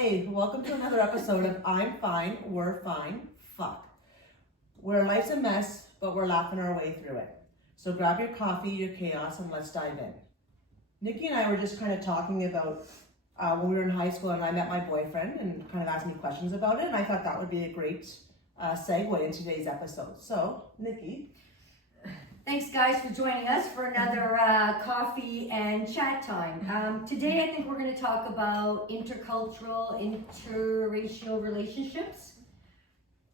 Hey, welcome to another episode of I'm Fine, We're Fine, Fuck. Where life's a mess, but we're laughing our way through it. So grab your coffee, your chaos, and let's dive in. Nikki and I were just kind of talking about when we were in high school and I met my boyfriend and kind of asked me questions about it, and I thought that would be a great segue in today's episode. So, Nikki. Thanks guys for joining us for another coffee and chat time. Today I think we're going to talk about intercultural, interracial relationships.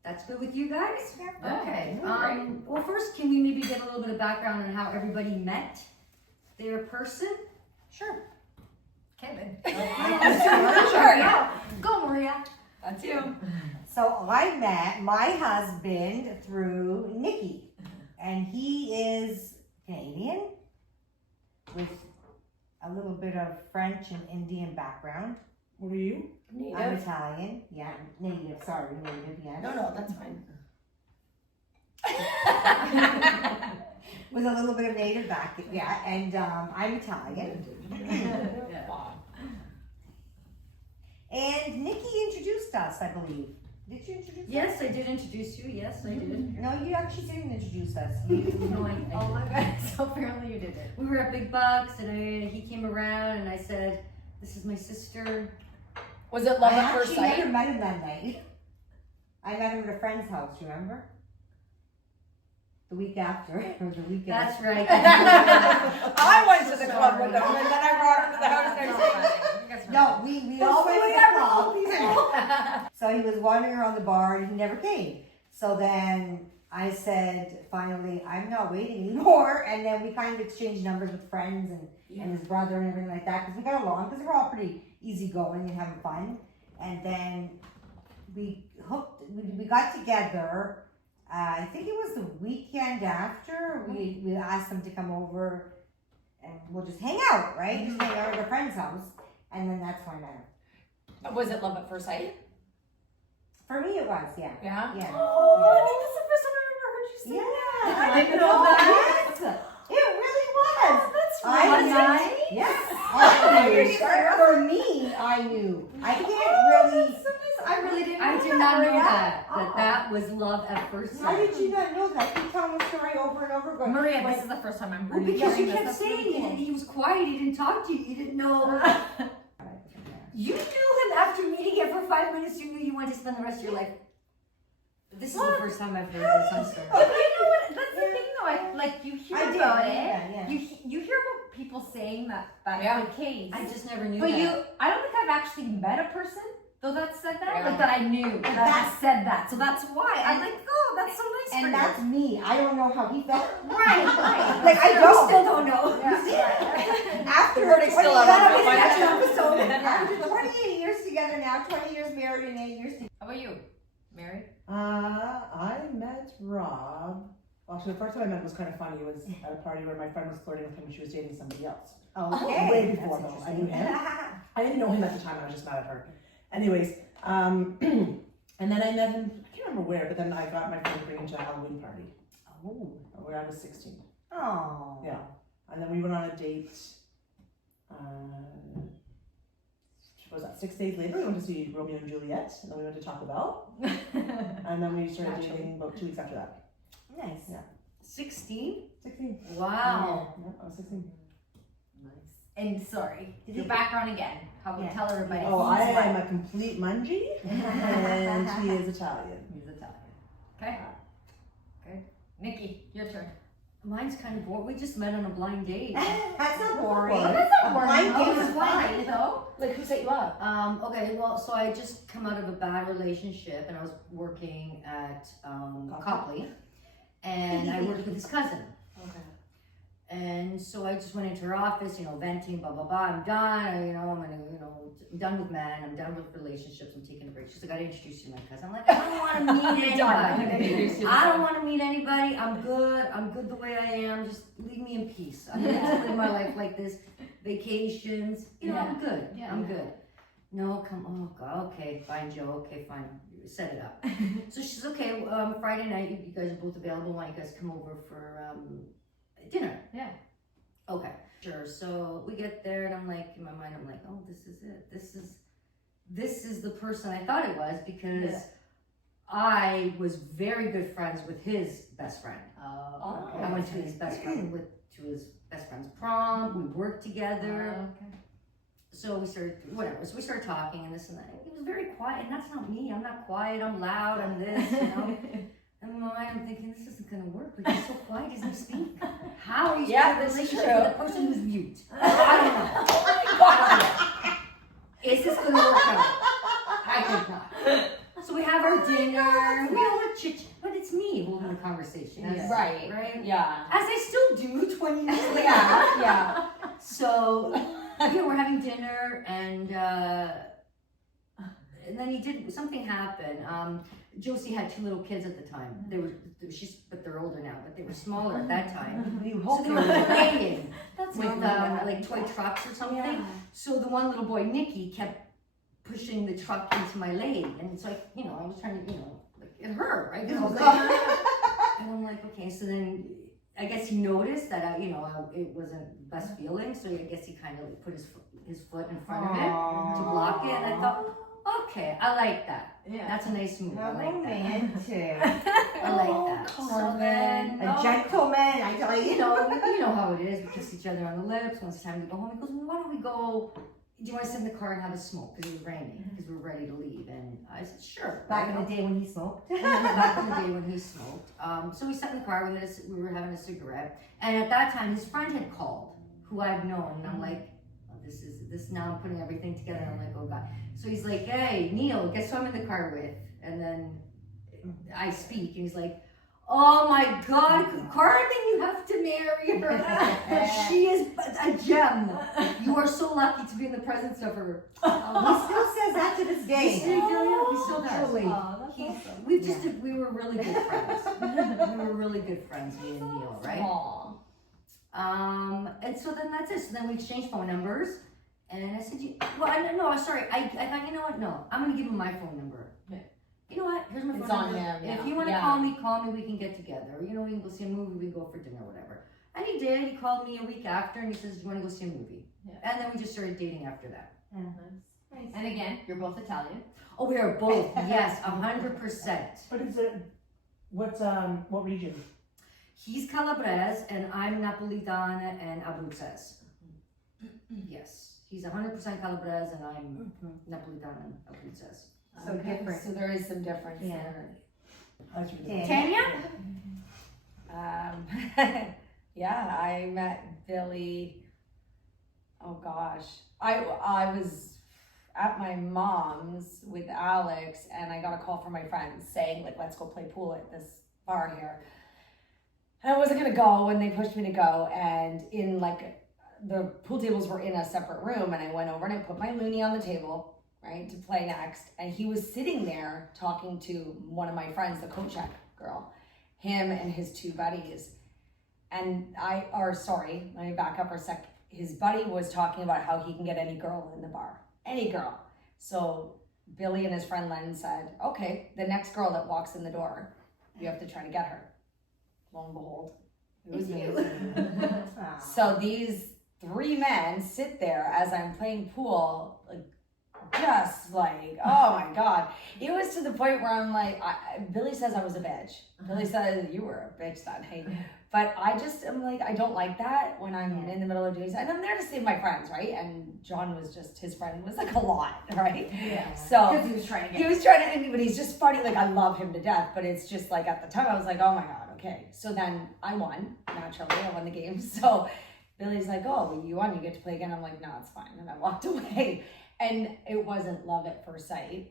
That's good with you guys? Yeah. Okay. Well, first, can we maybe get a little bit of background on how everybody met their person? Sure. Kevin. Sure, yeah. Go, Maria. That's you. So I met my husband through Nikki, and he is Canadian with a little bit of French and Indian background. What are you? I'm Italian, yeah, native, yes. No, that's fine. With a little bit of native back, yeah, and I'm Italian. And Nikki introduced us, I believe. Did you introduce us? Yes, I did introduce you. Yes, I did. No, you actually didn't introduce us. No, I Oh my god, so apparently you did it. We were at Big Bucks and he came around and I said, "This is my sister." Was it love I at first actually sight? never met him that night. I met him at a friend's house, remember? The week after. It was the weekend. That's right. I went to the So club with him sorry. and then I brought him to the house next day. No, we all went to the club. So he was wandering around the bar and he never came. So then I said, finally, I'm not waiting anymore. And then we kind of exchanged numbers with friends and his brother and everything like that because we got along because we're all pretty easygoing and having fun. And then we got together. I think it was the weekend after. We asked him to come over and we'll just hang out, right? Just hang out at a friend's house. And then that's when I met him. Was it love at first sight? For me, it was, yeah. Yeah. Yeah. Oh, I think that's the first time I ever heard you say Yeah. that. I didn't know that. Yes. It really was. That's I really knew. nice. Yes. Oh, you're I serious? knew. For me, I knew. I can't really. That's so nice. I really didn't I know did not know Maria. that was love at first How sight. did you not know that? You tell me the story over and over again. Maria, this is the first time I'm Well, really because you hearing kept this. That's saying really cool. he was quiet, he didn't talk to you, you didn't know. You knew him after meeting him for 5 minutes, you knew you wanted to spend the rest of your life. This is the first time I've heard this, I'm sorry. But you know what? That's the thing, though. Like you hear I did, about it. yeah. You hear about people saying that that's Yeah. the case. I just never knew But that. I don't think I've actually met a person though that said that, Yeah. like that I knew that said that. So that's why I'm like, oh, that's so nice for And you. that's me. I don't know how he felt. right. Like, I We don't. still don't know. After Verdict 20 still that'll on be the my next mind. episode. After 28 years together now, 20 years married and 8 years together. How about you, Mary? I met Rob. Well, actually, the first time I met him was kind of funny. It was at a party where my friend was flirting with him and she was dating somebody else. Okay. Way before, That's though. I knew him. interesting. I didn't know him at the time. I was just mad at her. Anyways, and then I met him. I can't remember where, but then I got my friend to bring him to a Halloween party Oh. where I was 16. Oh. Yeah. And then we went on a date. What was that? 6 days later, we went to see Romeo and Juliet, and then we went to Taco Bell, and then we started Naturally. dating about 2 weeks after that. Nice. Yeah. 16? 16. Wow. Yeah, I was 16. And sorry, Did your he- background again. How about Yeah. tell everybody? Oh, I he's am what? a complete mungie, and he is Italian. He's Italian. Okay. Good. Nikki, your turn. Mine's kind of boring. We just met on a blind date. That's not boring. Oh, that's not A boring. blind though. date It was is fine, fine. though. Like who set you up? Okay, well, so I just come out of a bad relationship and I was working at Copley and I worked with his cousin. Okay. And so I just went into her office, venting, blah, blah, blah. I'm done. I'm done with men. I'm done with relationships. I'm taking a break. She's like, I gotta introduce you to my cousin. I'm like, I don't want to meet anybody. I don't want to meet anybody. I'm good. I'm good the way I am. Just leave me in peace. I'm going to live my life like this. Vacations. I'm good. Yeah. I'm good. No, oh God, okay, fine, Joe, okay, fine, set it up. So she's okay, Friday night, you guys are both available, why don't you guys come over for dinner? Yeah. Okay, sure, so we get there and I'm like, in my mind, I'm like, oh, this is it, this is this is the person I thought it was, because I was very good friends with his best friend. Oh, I went to his best friend's prom. We worked together. Okay. So we started talking and this and that. He was very quiet, and that's not me. I'm not quiet. I'm loud. I'm this, you know. And in my mind, I'm thinking, this isn't gonna work. Like, he's so quiet, he doesn't speak. How are you supposed to have a relationship with a person who's mute? I don't know. Is this gonna work out? I think not. So we have our dinner. We all chit chat, but it's me holding the conversation. Yes. Right. Yeah. As I still do 20 years later. Yeah. So, we're having dinner, and then something happened. Josie had 2 little kids at the time. But they're older now, but they were smaller at that time. So they were playing with like toy trucks or something. Yeah. So the one little boy, Nicky, kept pushing the truck into my leg, and so I was trying to, like, it hurt, right? And I'm like, okay. So then I guess he noticed that it wasn't the best feeling, so I guess he kind of put his foot in front of it to block it, and I thought, okay, I like that. Yeah. That's a nice move. How I like that. romantic. I like that. So then, A gentleman, I tell you. you know how it is. We kiss each other on the lips. When it's time to go home, he goes, well, why don't we go? Do you want to sit in the car and have a smoke? Because it was raining, because we were ready to leave. And I said, sure. Back in the day when he smoked. Back in the day when he smoked. So we sat in the car, we were having a cigarette. And at that time, his friend had called, who I've known. And I'm like, oh, this now I'm putting everything together. And I'm like, oh God. So he's like, hey, Neil, guess who I'm in the car with? And then I speak, and he's like, oh my God, Carmen, you have to marry her. She is a gem. You are so lucky to be in the presence of her. He still says that to this day. He still does. Truly. That's awesome. We were really good friends. We were really good friends, me and Neil, right? Aww. And so then that's it. So then we exchanged phone numbers. And I said, sorry. I thought, you know what? No, I'm going to give him my phone number. Yeah. You know what? Here's my phone It's number. on him, yeah. If you want to Yeah. call me, we can get together. We can go see a movie, we can go for dinner, whatever. And he did. He called me a week after, and he says, do you want to go see a movie? Yeah. And then we just started dating after that. Nice. And again, you're both Italian. Oh, we are both. Yes, 100%. What is it? What region? He's Calabrese, and I'm Napolitana and Abruzzese. Yes. He's 100% Calabrese, and I'm Napolitana and Abruzzese. So different. So there is some difference Yeah. there. Yeah. Tanya? Yeah, I met Billy. Oh gosh, I was at my mom's with Alex, and I got a call from my friends saying, like, let's go play pool at this bar here. And I wasn't gonna go, and they pushed me to go. And in the pool tables were in a separate room, and I went over and I put my loonie on the table, right, to play next. And he was sitting there talking to one of my friends, the Kochek girl, him and his 2 buddies. And let me back up for a sec. His buddy was talking about how he can get any girl in the bar, any girl. So Billy and his friend Len said, okay, the next girl that walks in the door, you have to try to get her. Lo and behold, it was me. So these 3 men sit there as I'm playing pool, just like, oh my God. It was to the point where I'm like, Billy says I was a bitch. Billy says, you were a bitch that night. But I'm like, I don't like that when I'm in the middle of doing something. And I'm there to save my friends, right? And John was just, his friend was like a lot, right? Yeah. So Because he was trying to but he's just funny. Like, I love him to death, but it's just like, at the time I was like, oh my God, okay. So then I won, naturally, I won the game. So Billy's like, oh, you won, you get to play again. I'm like, no, it's fine. And I walked away. And it wasn't love at first sight,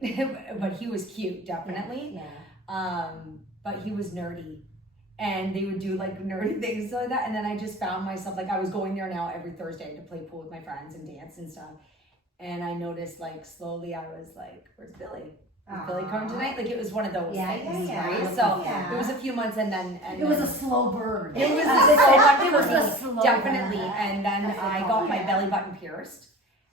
but he was cute, definitely. Yeah. But he was nerdy, and they would do like nerdy things like that. And then I just found myself, like, I was going there now every Thursday to play pool with my friends and dance and stuff. And I noticed, like, slowly I was like, where's Billy? Is Billy coming tonight? Like, it was one of those things, right? So it was a few months, and it was a slow burn. It was a slow burn, definitely. And then I got my belly button pierced.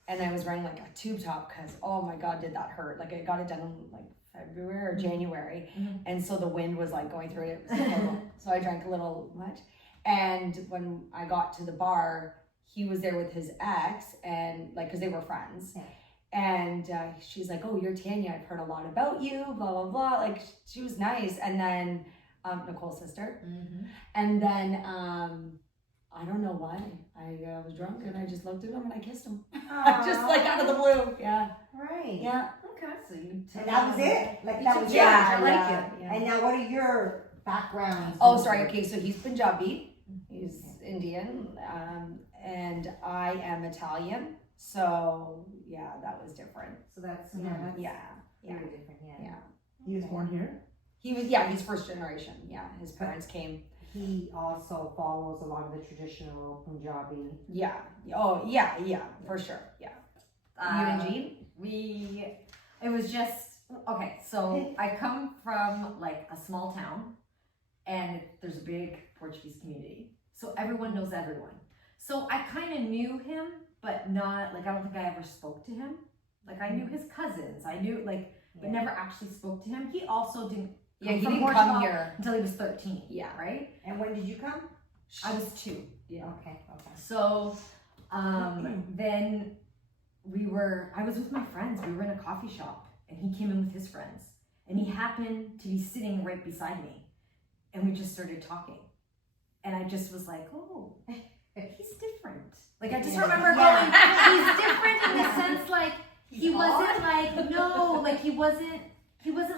And I was wearing like a tube top because, oh my God, did that hurt. Like, I got it done in like February or January. And so the wind was like going through it. It was horrible. So I drank a little much. And when I got to the bar, he was there with his ex, and like, because they were friends. And she's like, oh, you're Tanya. I've heard a lot about you, blah, blah, blah. Like, she was nice. And then Nicole's sister. Mm-hmm. And then I don't know why. I was drunk and I just looked at him and I kissed him. Just like out of the blue. Yeah. Right. Yeah. Okay, so you And that was it. Like that was it. Yeah, I like yeah, it. yeah. And now, what are your backgrounds? Oh, sorry. Okay, so he's Punjabi. He's Indian. And I am Italian. So, yeah, that was different. So that's Yeah. very different. Yeah. Yeah. He was born here. He's first generation. Yeah, his parents came. He also follows a lot of the traditional Punjabi. Yeah. Oh, yeah, for sure. Yeah. You and Jean? It was just, okay, so I come from like a small town and there's a big Portuguese community. So everyone knows everyone. So I kind of knew him, but not, like I don't think I ever spoke to him. Like I knew his cousins, I knew like, but never actually spoke to him. He also didn't Yeah, he from didn't Portugal come here. until he was 13. Yeah. Right? And when did you come? I was 2. Yeah. Okay. So then I was with my friends. We were in a coffee shop and he came in with his friends and he happened to be sitting right beside me and we just started talking. And I just was like, oh, he's different. Like I just remember going, he's different in the sense like he wasn't like, no, like he wasn't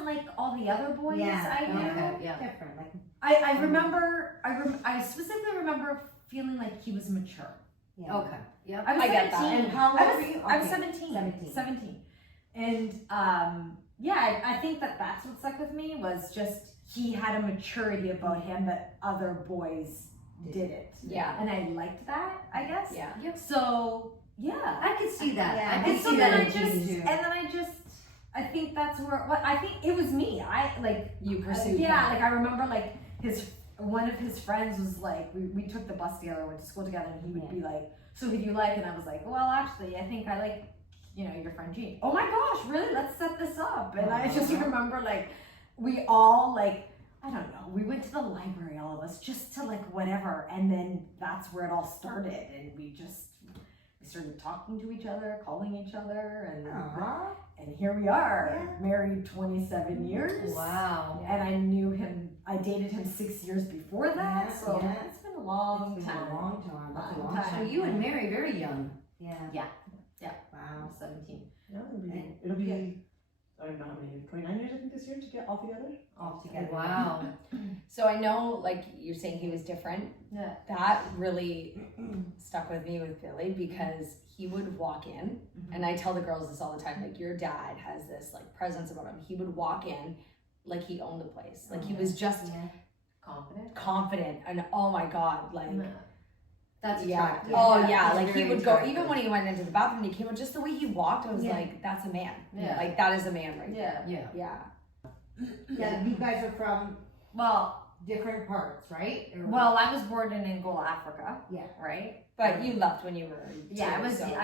like all the other boys I knew. Okay. Yeah. Different. Like I specifically remember feeling like he was mature. yeah. Okay. Yeah. I get that. And how old were you? I was Okay. 17. 17. And I think that's what stuck with me was just he had a maturity about him that other boys didn't. Yeah. And I liked that, I guess. Yeah. So yeah. I could see that. Yeah, I could And so see then that. I think that's where I think it was me. You pursued yeah, him. like I remember like one of his friends was like we took the bus together, went to school together, and he would be like, so who do you like? And I was like, well, actually, I think I like, your friend Jean. Oh my gosh, really? Let's set this up. And I just remember like we all like, I don't know, we went to the library, all of us, just to like whatever, and then that's where it all started, and we started talking to each other, calling each other, and here we are, married 27 years. Wow. And I dated him 6 years before that, so it's been a long It's been time. a long time. That's a long Long So time. you and Mary very young. Yeah. Wow, 17. Yeah, it'll be I don't know how many, 29 years I think this year to get all together. All together. Wow. So I know, like you're saying, he was different. Yeah. That really stuck with me with Billy because he would walk in, and I tell the girls this all the time. Like your dad has this like presence about him. He would walk in like he owned the place. Like he was just confident, and oh my god, like. That's Yeah. attractive. Oh That's yeah. Like he very would go attractive. even when he went into the bathroom. He came out just the way he walked. I was like, that's a man. Yeah. Like that is a man right there. Yeah. Yeah. Yeah, you guys are from Well, different parts, right? I was born in Angola, Africa. Yeah. Right? But you left when you were. Yeah, two, I was so- young.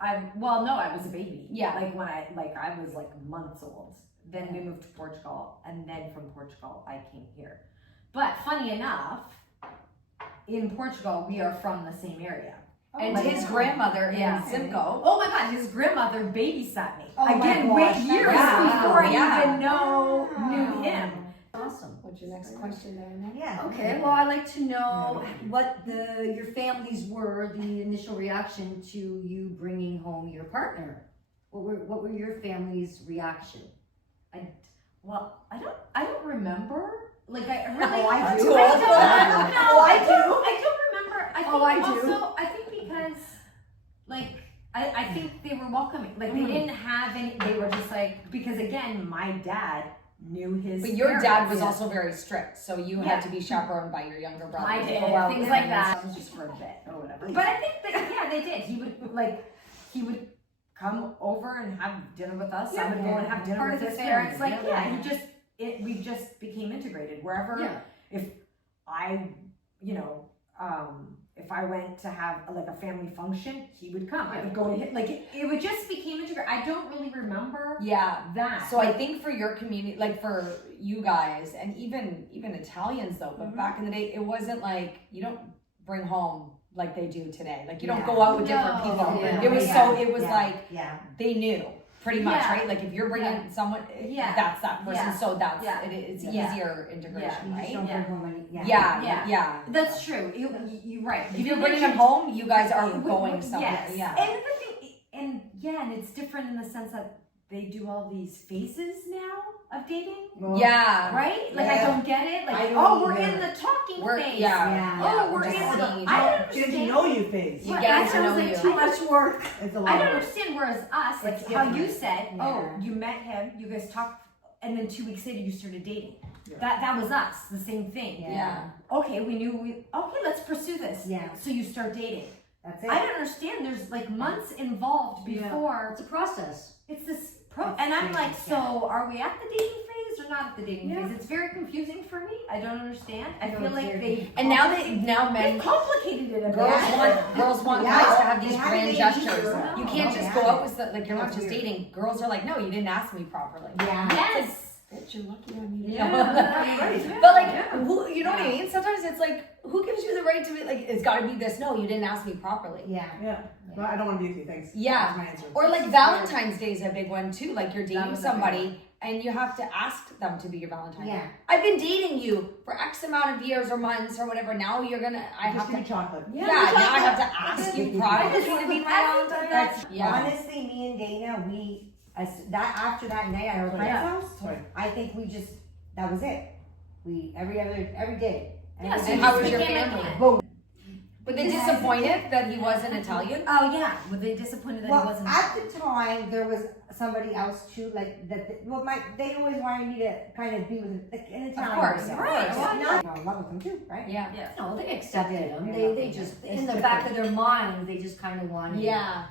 I was a baby. Yeah. Like when I was like months old. Then we moved to Portugal, and then from Portugal I came here. But funny enough, in Portugal we are from the same area. And Like, his grandmother Yeah. in Simcoe. Oh my god, his grandmother babysat me. Oh my Again, gosh, years yeah. before I Yeah. even knew him. Awesome. What's your next question there, Nick? Yeah. Okay, well, I'd like to know what your families were, the initial reaction to you bringing home your partner. What were your family's reaction? I don't remember. Like I really. Oh, I do. No, I do. I don't remember. I think Oh, I do. also, I think because, like, I think they were welcoming. Like they didn't have any. They were just like, because again, my dad knew his. But your dad was parents. also very strict, so you had to be chaperoned by your younger brother. I did Oh, wow. things like that. Just for a bit or whatever. But I think that they did. He would come over and have dinner with us. I would go and have dinner Part with of his the parents. family. Like we just became integrated wherever. Yeah. If I, if I went to have like a family function, he would come. I would go to him. Like it would just became integrated. I don't really remember Yeah. that. So I think for your community, like for you guys, and even Italians though, but back in the day, it wasn't like you don't bring home like they do today. Like you Yeah. don't go out with different No. people. Yeah. It was Yeah. like Yeah. they knew pretty much, Yeah. right? Like if you're bringing someone, Yeah. that's that person. Yeah. So that's Yeah. it's Yeah. easier integration, You just right? don't Yeah. bring home any. Yeah. That's true. You're right. If you're bringing them home, you guys are Yes. going somewhere. Yes. Yeah. And the thing, and it's different in the sense that they do all these phases now of dating, Yeah. right? Like I Yeah. don't get it. Like I don't oh, we're either. in the talking phase. Yeah. Oh, we're just in the. seeing each I other. don't Getting to understand. know you phase. You But getting that to know sounds like you. too much work. It's a I lot don't of work. understand. Whereas us, like It's how you different. said, Yeah. oh, you met him, you guys talked, and then 2 weeks later you started dating. Yeah. That was us, the same thing. Yeah. Okay, okay, let's pursue this. Yeah. So you start dating. That's it. I don't understand. There's like months involved Yeah. before It's a process. it's this It's and I'm like, crazy, so are we at the dating phase or not at the dating Yeah. phase? It's very confusing for me. I don't understand. I No, feel it's like very And now men they've complicated it a bit. girls want Yeah. guys to have these They have grand a baby gestures. girl. You can't Oh, just yeah. go out with like you're not That's just weird. dating. Girls are like, no, you didn't ask me properly. Yeah. Yes. Bitch, you're lucky on me. Yeah. But like, who, you know what I mean? Sometimes it's like, who gives you the right to be like, it's got to be this? No, you didn't ask me properly. Yeah. Yeah. Well, I don't want to be with you. Thanks. Yeah. That's my answer. Or like Valentine's Day is a big one too. Like you're dating was a big somebody and you have to ask them to be your Valentine. Yeah. I've been dating you for X amount of years or months or whatever. Now you're gonna, I Just have give me to. chocolate. Yeah, now I have to ask you privately to be my Valentine. That's Yeah. honestly, me and Dana, after that night at our friend's Yeah. house, Sorry. I think that was it. We every day. Yeah, so And you how just was your became a family? plan. Boom. Were they disappointed that he wasn't Italian? Oh yeah. Were they disappointed that Well, he wasn't? at the time there was somebody else too, like that. They always wanted me to kind of be with like an Italian. course, person. of course. Well, not in love with them too, right? Yeah. Yeah. No, they accepted Yeah, him. yeah, They yeah. just, It's in the different. back of their mind, they just kind of wanted. Yeah.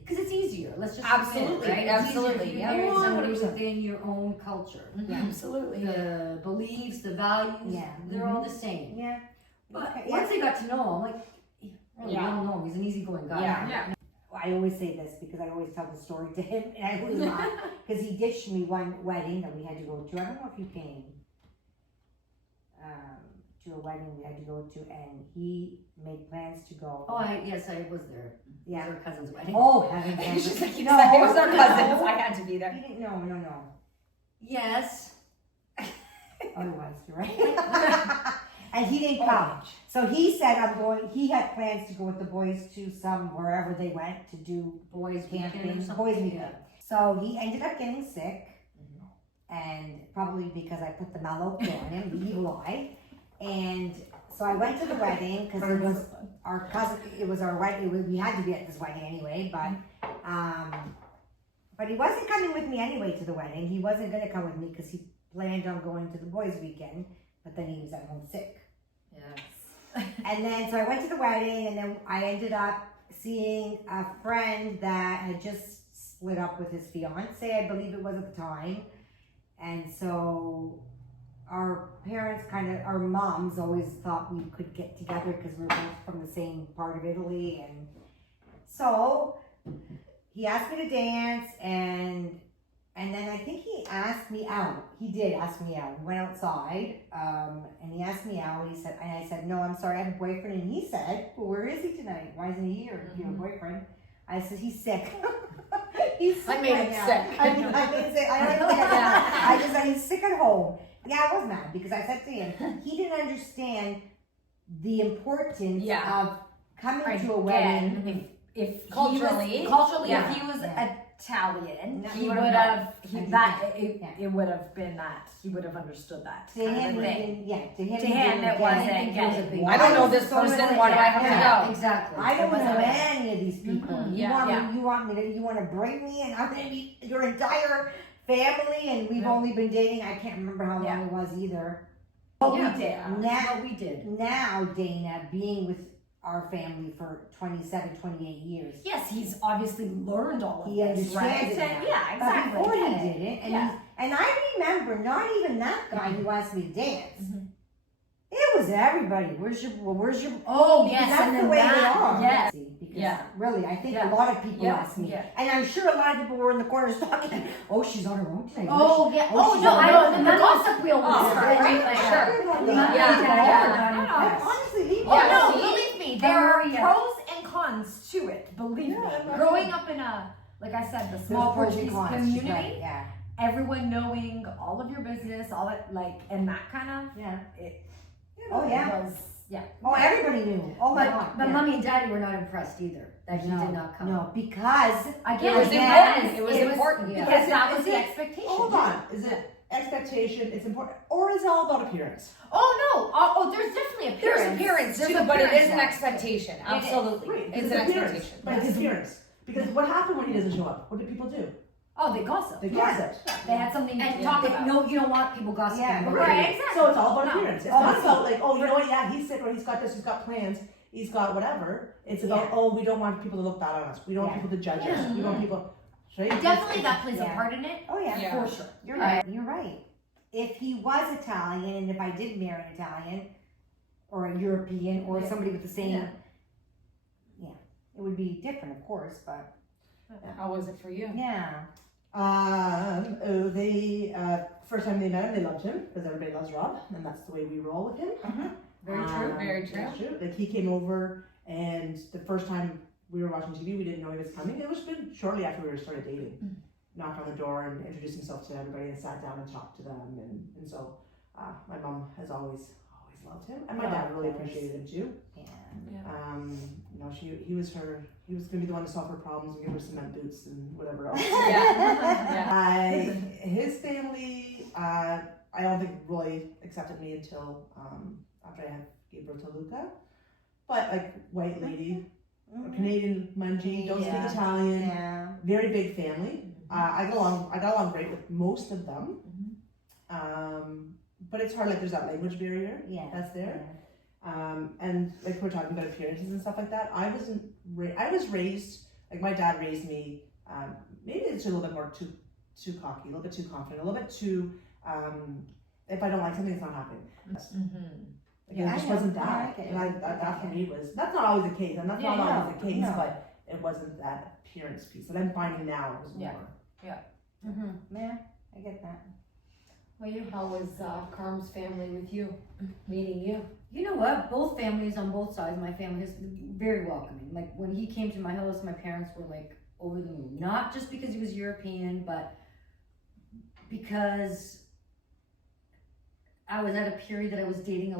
Because it's easier. Let's just Absolutely, admit it, right? absolutely, It's easier if you yeah. marry somebody 100%. within your own culture. Yeah. Absolutely. The beliefs, the values, Yeah. they're all the same. Yeah. But Okay, once they got to know him, like, really, Yeah. we all know him. He's an easygoing guy. Yeah. I always say this because I always tell the story to him, and I always laugh because he ditched me one wedding that we had to go to. I don't know if you came to a wedding we had to go to, and he made plans to go. Yes, I was there. Yeah. It was our cousin's wedding. Oh, heaven, She's like, no, it was our cousins. no. I had to be there. He didn't. No. Yes. Oh, he was. You're right. And he didn't come. So he said, "I'm going." He had plans to go with the boys to wherever they went to do Boys weekend or camping, something. boys weekend. So he ended up getting sick, and probably because I put the mellow pill on him, the evil eye. And so I went to the wedding because it was our cousin. It was our wedding. We had to be at this wedding anyway, but he wasn't coming with me anyway to the wedding. He wasn't going to come with me because he planned on going to the boys' weekend, but then he was at home sick. Yes. And then, so I went to the wedding, and then I ended up seeing a friend that had just split up with his fiance, I believe it was at the time. And so our parents our moms always thought we could get together because we were both from the same part of Italy. And so he asked me to dance, and then I think he asked me out. He did ask me out. We went outside, and he asked me out. And I said, "No, I'm sorry, I have a boyfriend." And he said, "Well, where is he tonight? Why isn't he here? You have a boyfriend?" I said, "He's sick." He's sick. I made him right now. sick. I didn't say. I don't think I just said he's sick at home. Yeah, I was mad because I said to him, he didn't understand the importance Yeah. of coming to a wedding. Again, if Culturally. he was, culturally, Yeah. if he was Yeah. Italian, No, he he would would've have Yeah. it would have been that he would have understood that To kind of him, a thing. to him, To him, it wasn't. I think it was a big I don't know this So person. was Why do I have Yeah, to go? exactly. I don't It wasn't know a- any of these people. Mhm. You Yeah. want Yeah. me? You want to bring me, and I'm gonna be your entire family, and we've Yeah. only been dating. I can't remember how long Yeah. it was either. But Yeah. we did. Now, What we did. now Dana being with our family for 27, 28 years. Yes, he's obviously learned all of He this, right? understands it now. Yeah, exactly. But before he Get it. didn't, and Yeah. and I remember not even that guy who asked me to dance. Mhm. It was everybody. Where's your Oh Because yes, that's and the then way that, they are. yes. Because Yeah. really, I think Yeah. a lot of people Yeah. ask me. Yeah. And I'm sure a lot of people were in the corners talking, "Oh, she's on her own tonight." Oh yeah. Oh, Oh she's no, on I her don't. own. The gossip wheel was Oh, right, right, like, sure. Everybody- Yeah. Yeah. I'm honestly, people Oh Yeah, no, see? believe me, there are Maria. pros and cons to it. Believe me. Growing up in a, like I said, the small There's pros and Portuguese cons, she's community, right, yeah. everyone knowing all of your business, all that, like, and that kind of, Yeah. it, Oh, yeah. was, yeah. Oh, everybody knew. Oh my God. But yeah. mommy and daddy were not impressed either that he did not come. No, because Again, It was again, important. It was important. Yeah. because that Is was it- the expectation. Hold on. Is it expectation? It's important, or is it all about appearance? Oh no! Oh, there's definitely appearance. There's appearance There's too, but it appearance is an wise. expectation. is. Absolutely. Right, It's it's an appearance. expectation. But it's appearance. Because what happened when he doesn't show up? What do people do? Oh, they gossip. They Yeah. gossip. They had something And to talk they- about. no, you don't want people gossiping. Yeah. about Right, you. exactly. So it's all about No. appearance. It's Oh, not it's- about like, oh, you know what? Yeah, he's sick or he's got this, he's got plans, he's got whatever. It's about, Yeah. oh, we don't want people to look bad on us. We don't want Yeah. people to judge us. We want people. Right? Definitely that plays a Yeah. part in it. oh yeah, Yeah. For sure. you're right. You're right. If he was Italian, and if I did marry an Italian or a European or somebody with the same, Yeah. yeah, it would be different, of course. But How was it for you? yeah, They first time they met him, they loved him because everybody loves Rob, and that's the way we roll with him. Very true. Very true. That's true. Like he came over, and the first time we were watching TV, we didn't know he was coming. It was been shortly after we started dating. Knocked on the door and introduced himself to everybody and sat down and talked to them, and so my mom has always loved him, and my dad really appreciated him too. yeah. You know, he was gonna be the one to solve her problems and give her cement boots and whatever else. Yeah. His family, I don't think really accepted me until after I had gave birth to Luca. But like white lady, Canadian mungie, don't Yeah. speak Italian, Yeah. very big family. I got along great with most of them. But it's hard, like there's that language barrier Yeah. that's there. And like we're talking about appearances and stuff like that. I was raised, like my dad raised me, maybe it's a little bit more too cocky, a little bit too confident, a little bit too, if I don't like something, it's not happening. Like, Yeah, it just I know. wasn't Yeah, I that. get it. And that for me was, that's not always the case, and that's Yeah, not always the case, no. but it wasn't that appearance piece that I'm finding now was more. Yeah. Yeah, I get that. Well, how was Carm's family with you, meeting you? You know what? Both families on both sides, my family is very welcoming. Like when he came to my house, my parents were like over the moon. Not just because he was European, but because I was at a period that I was dating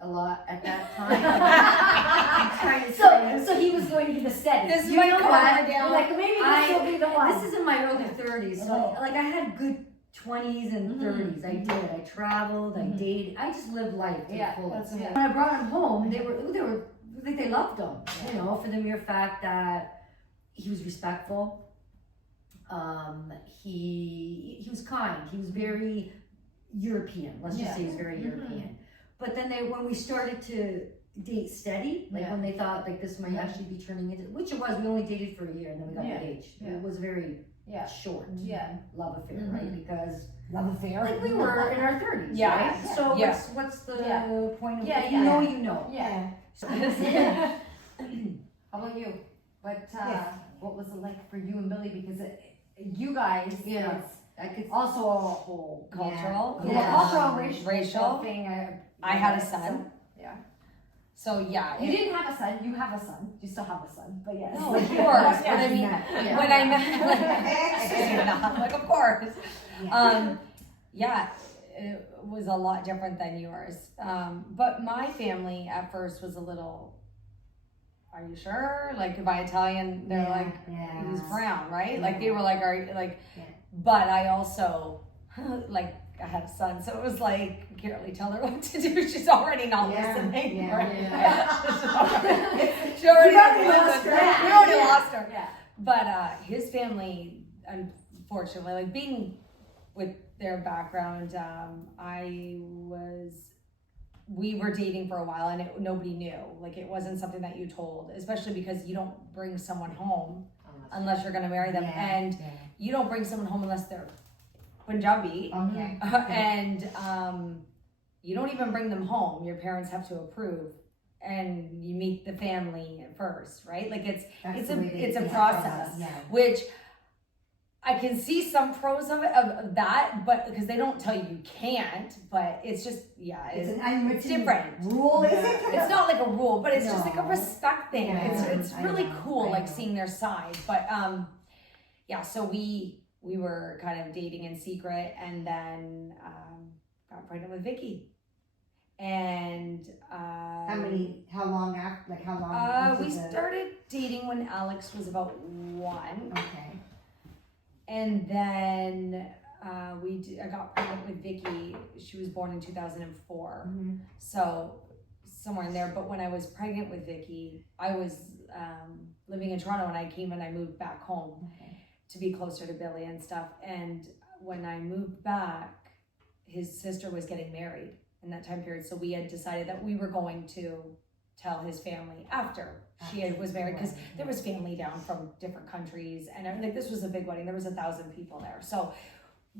a lot at that time. I'm trying to say. So he was going to be the steady. This is You my know car what? down. Like maybe this will be the one. This is in my early 30s, so Oh. like I had good 20s and 30s. I did. I traveled. I Mhm. dated. I just lived life to the Yeah, fullest. that's When I brought him home, they were like they loved him. You know, for the mere fact that he was respectful. He was kind. He was very European. Let's just say he was very European. But then when we started to date steady, like when they thought like this might actually be turning into, which it was, we only dated for a year and then we got engaged. It was very short love affair, right? Because Love affair. like we were in our 30s, Yeah. right? So Yeah. what's the Yeah. point of Yeah, if yeah. you know, you know. Yeah. Yeah. How about you? What Yes. what was it like for you and Billy? Because you guys, Yeah. it's I could also a whole Cultural. Yeah. cultural Racial. thing. I had a son. Yeah. So yeah. You didn't have a son. You have a son. You still have a son. But yes. No, of course. But I mean, Yeah. when I met, like, of course. Yeah, it was a lot different than yours. But my family at first was a little, are you sure? Like, if I Italian, they're like, he's brown, right? Like, they were like, are you, like, but I also, like, I had a son, so it was like, I can't really tell her what to do. She's already not listening. Yeah. Right? She already lost her. We already Yeah. lost her. Yeah. But his family, unfortunately, like being with their background, we were dating for a while and nobody knew. Like it wasn't something that you told, especially because you don't bring someone home unless you're gonna marry them. And you don't bring someone home unless they're Punjabi. Okay. And you don't even bring them home. Your parents have to approve. And you meet the family first, right? Like it's a process, which I can see some pros of it, of that, but because they don't tell you can't, but it's just, yeah, It's it's an unwritten different. rule, is it? It's not like a rule, but it's just like a No. respect thing. Yeah, It's I really know, cool, I like know. seeing their side. But yeah, so we were kind of dating in secret, and then got pregnant with Vicky. And How long after, like how long? we into the- started dating when Alex was about 1. Okay. And then I got pregnant with Vicky. She was born in 2004. Mhm. So somewhere in there. But when I was pregnant with Vicky, I was living in Toronto, and I came and I moved back home Okay. to be closer to Billy and stuff. And when I moved back, his sister was getting married in that time period. So we had decided that we were going to tell his family after she was married, because there was family down from different countries, and like this was a big wedding. There was 1,000 people there, so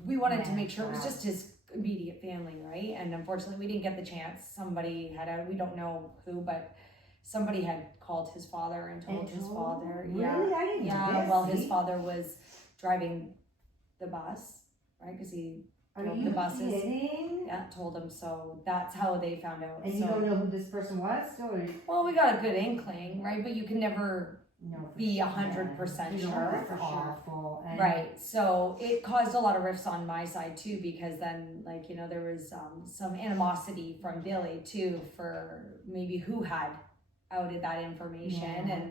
we wanted to make sure it was just his immediate family, right? And unfortunately, we didn't get the chance. Somebody had we don't know who, but somebody had called his father and told his father. Really? I didn't know this. Well, his See? father was driving the bus, right? Because he Are drove you the buses. kidding? Told him. So that's how they found out. And you So, don't know who this person was, or well, we got a good inkling, right? But you can never no? for be sure. 100% You know, sure. that's For sure. awful. And Right. So it caused a lot of rifts on my side too, because then, like, you know, there was some animosity from Billy too for maybe who had outed that information, Yeah.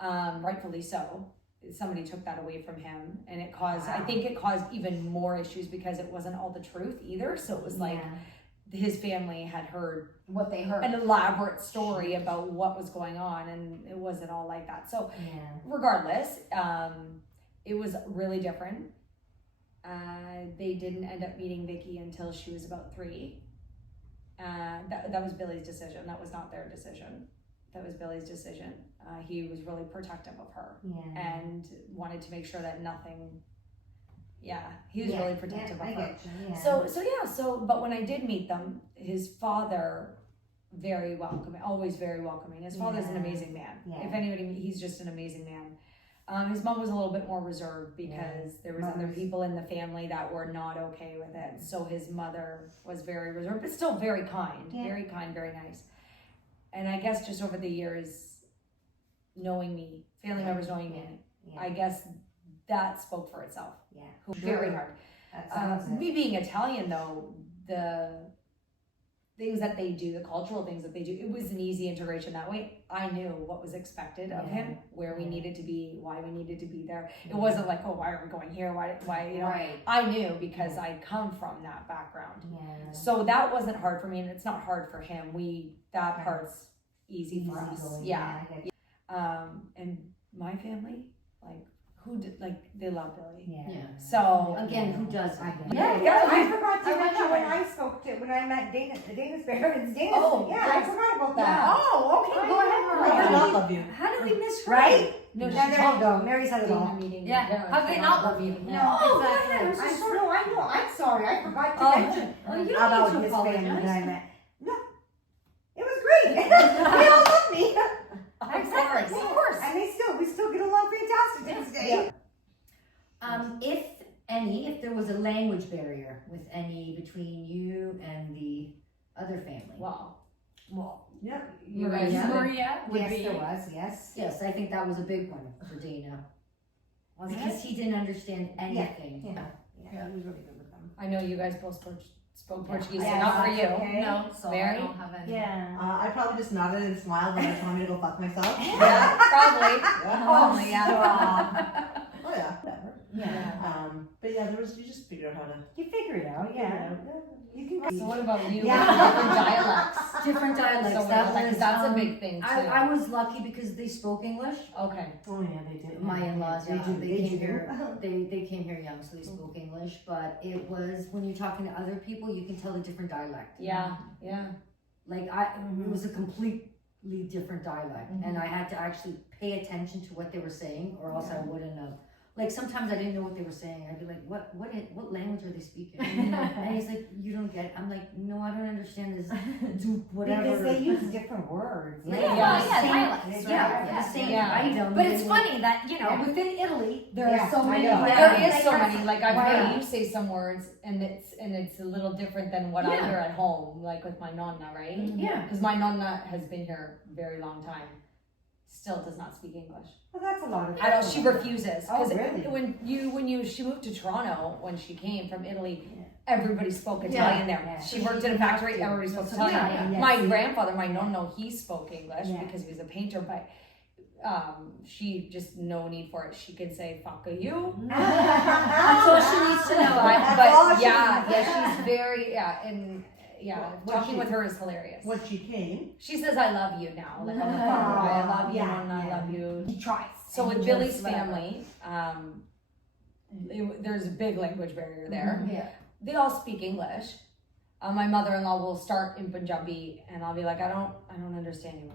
and rightfully so. Somebody took that away from him, and it caused, I Wow. think it caused even more issues because it wasn't all the truth either. So it was like his family had heard What they heard. an elaborate story about what was going on, and it wasn't all like that. So Yeah. regardless, it was really different. They didn't end up meeting Vicky until she was about 3. That was Billy's decision. That was not their decision. That was Billy's decision. He was really protective of her Yeah. and wanted to make sure that nothing. Yeah, he was Yeah, really protective I of her. get you. Yeah. So but when I did meet them, his father, very welcoming, always very welcoming. His father's an Yeah. amazing man. Yeah. If anybody, he's just an amazing man. His mom was a little bit more reserved because there was other Mothers. people in the family that were not okay with it. So his mother was very reserved, but still very kind, very nice. And I guess just over the years, knowing me, family members knowing me, Yeah. I guess that spoke for itself. Yeah. Very Sure. hard. That sounds it. Me being Italian, though, the things that they do, the cultural things that they do, it was an easy integration that way. I knew what was expected of him, where we needed to be, why we needed to be there. It wasn't like, oh, why are we going here? Why, you know? Right. I knew because I come from that background. Yeah. So that wasn't hard for me, and it's not hard for him. That Okay. part's easy for us. Easygoing, Yeah. I get you. And my family, like, they love Billy. Yeah. So Again, who doesn't? I get it. Yeah, Yeah, yeah. I forgot to I mention wonder when I met Dana's parents. Oh, I yes. forgot about that. Oh, okay. Go ahead, I Maria. do not love you. How did we miss her? Right? No, Yeah, she there you told go. Mary said it all. Dana meeting. Yeah. How could they not love you? No, Oh, exactly. go ahead. I'm so sorry. No, I know. I'm sorry. I forgot to Oh, mention oh, you don't about need to his family that I apologize. met. No, it was great. They all love me, Exactly. Of course. and we still get along fantastic to this day. If there was a language barrier with any between you and the other family. Wow. Well, Yeah. You guys, Maria? Maria would Yes, be. there was. Yes. yes, I think that was a big one for Dana. Was it? Because he didn't understand anything. Yeah, he was really good with them. I know you guys both spoke Portuguese, Yeah, so not for that's you. okay. No, so Mary? I don't have any. Yeah. I probably just nodded and smiled when they told me to go fuck myself. Yeah, probably. Yeah. Probably, yeah. Oh yeah, whatever. Yeah. But yeah, you just figure out how to You figure it out. Yeah. You can. So what about you? Yeah. Different dialects. Different dialects. So that was, that's a um, big thing too. I was lucky because they spoke English. Okay. Oh yeah, they do. My in-laws, They do. they They came do. here. They came here young, so they spoke English. But it was when you're talking to other people, you can tell the different dialect. Yeah. Yeah. Like it was a completely different dialect, and I had to actually pay attention to what they were saying, or else I wouldn't have like sometimes I didn't know what they were saying. I'd be like, what language are they speaking? And he's like, you don't get it. I'm like, no, I don't understand this. Do whatever. Because they use different words. Yeah, dialects, yeah, the same item. But it's they funny that, you know, within Italy, there are so I many. know. There is like, so that's- many. Like I've Wow. heard you say some words, and it's a little different than what I Yeah. hear at home, like with my nonna, right? Yeah. Because my nonna has been here a very long time, still does not speak English. Well, that's a lot of. I don't. She refuses. Oh, 'Cause really? she moved to Toronto when she came from Italy, Yeah. everybody spoke Italian there. Yeah. She worked in a factory. Everybody spoke So, Italian. yeah. My grandfather, my nonno, he spoke English Yeah. because he was a painter, but she just no need for it. She could say "fuck you." That's all she needs to know. That's all she yeah, needs. she's very and Well, talking with her is hilarious. When she came, She says "I love you" now, like on the phone. I love you, Yeah, and I yeah. love you. He tries. So And with he Billy's just whatever. family, there's a big language barrier there. Yeah. They all speak English. My mother-in-law will start in Punjabi, and I'll be like, I don't understand you,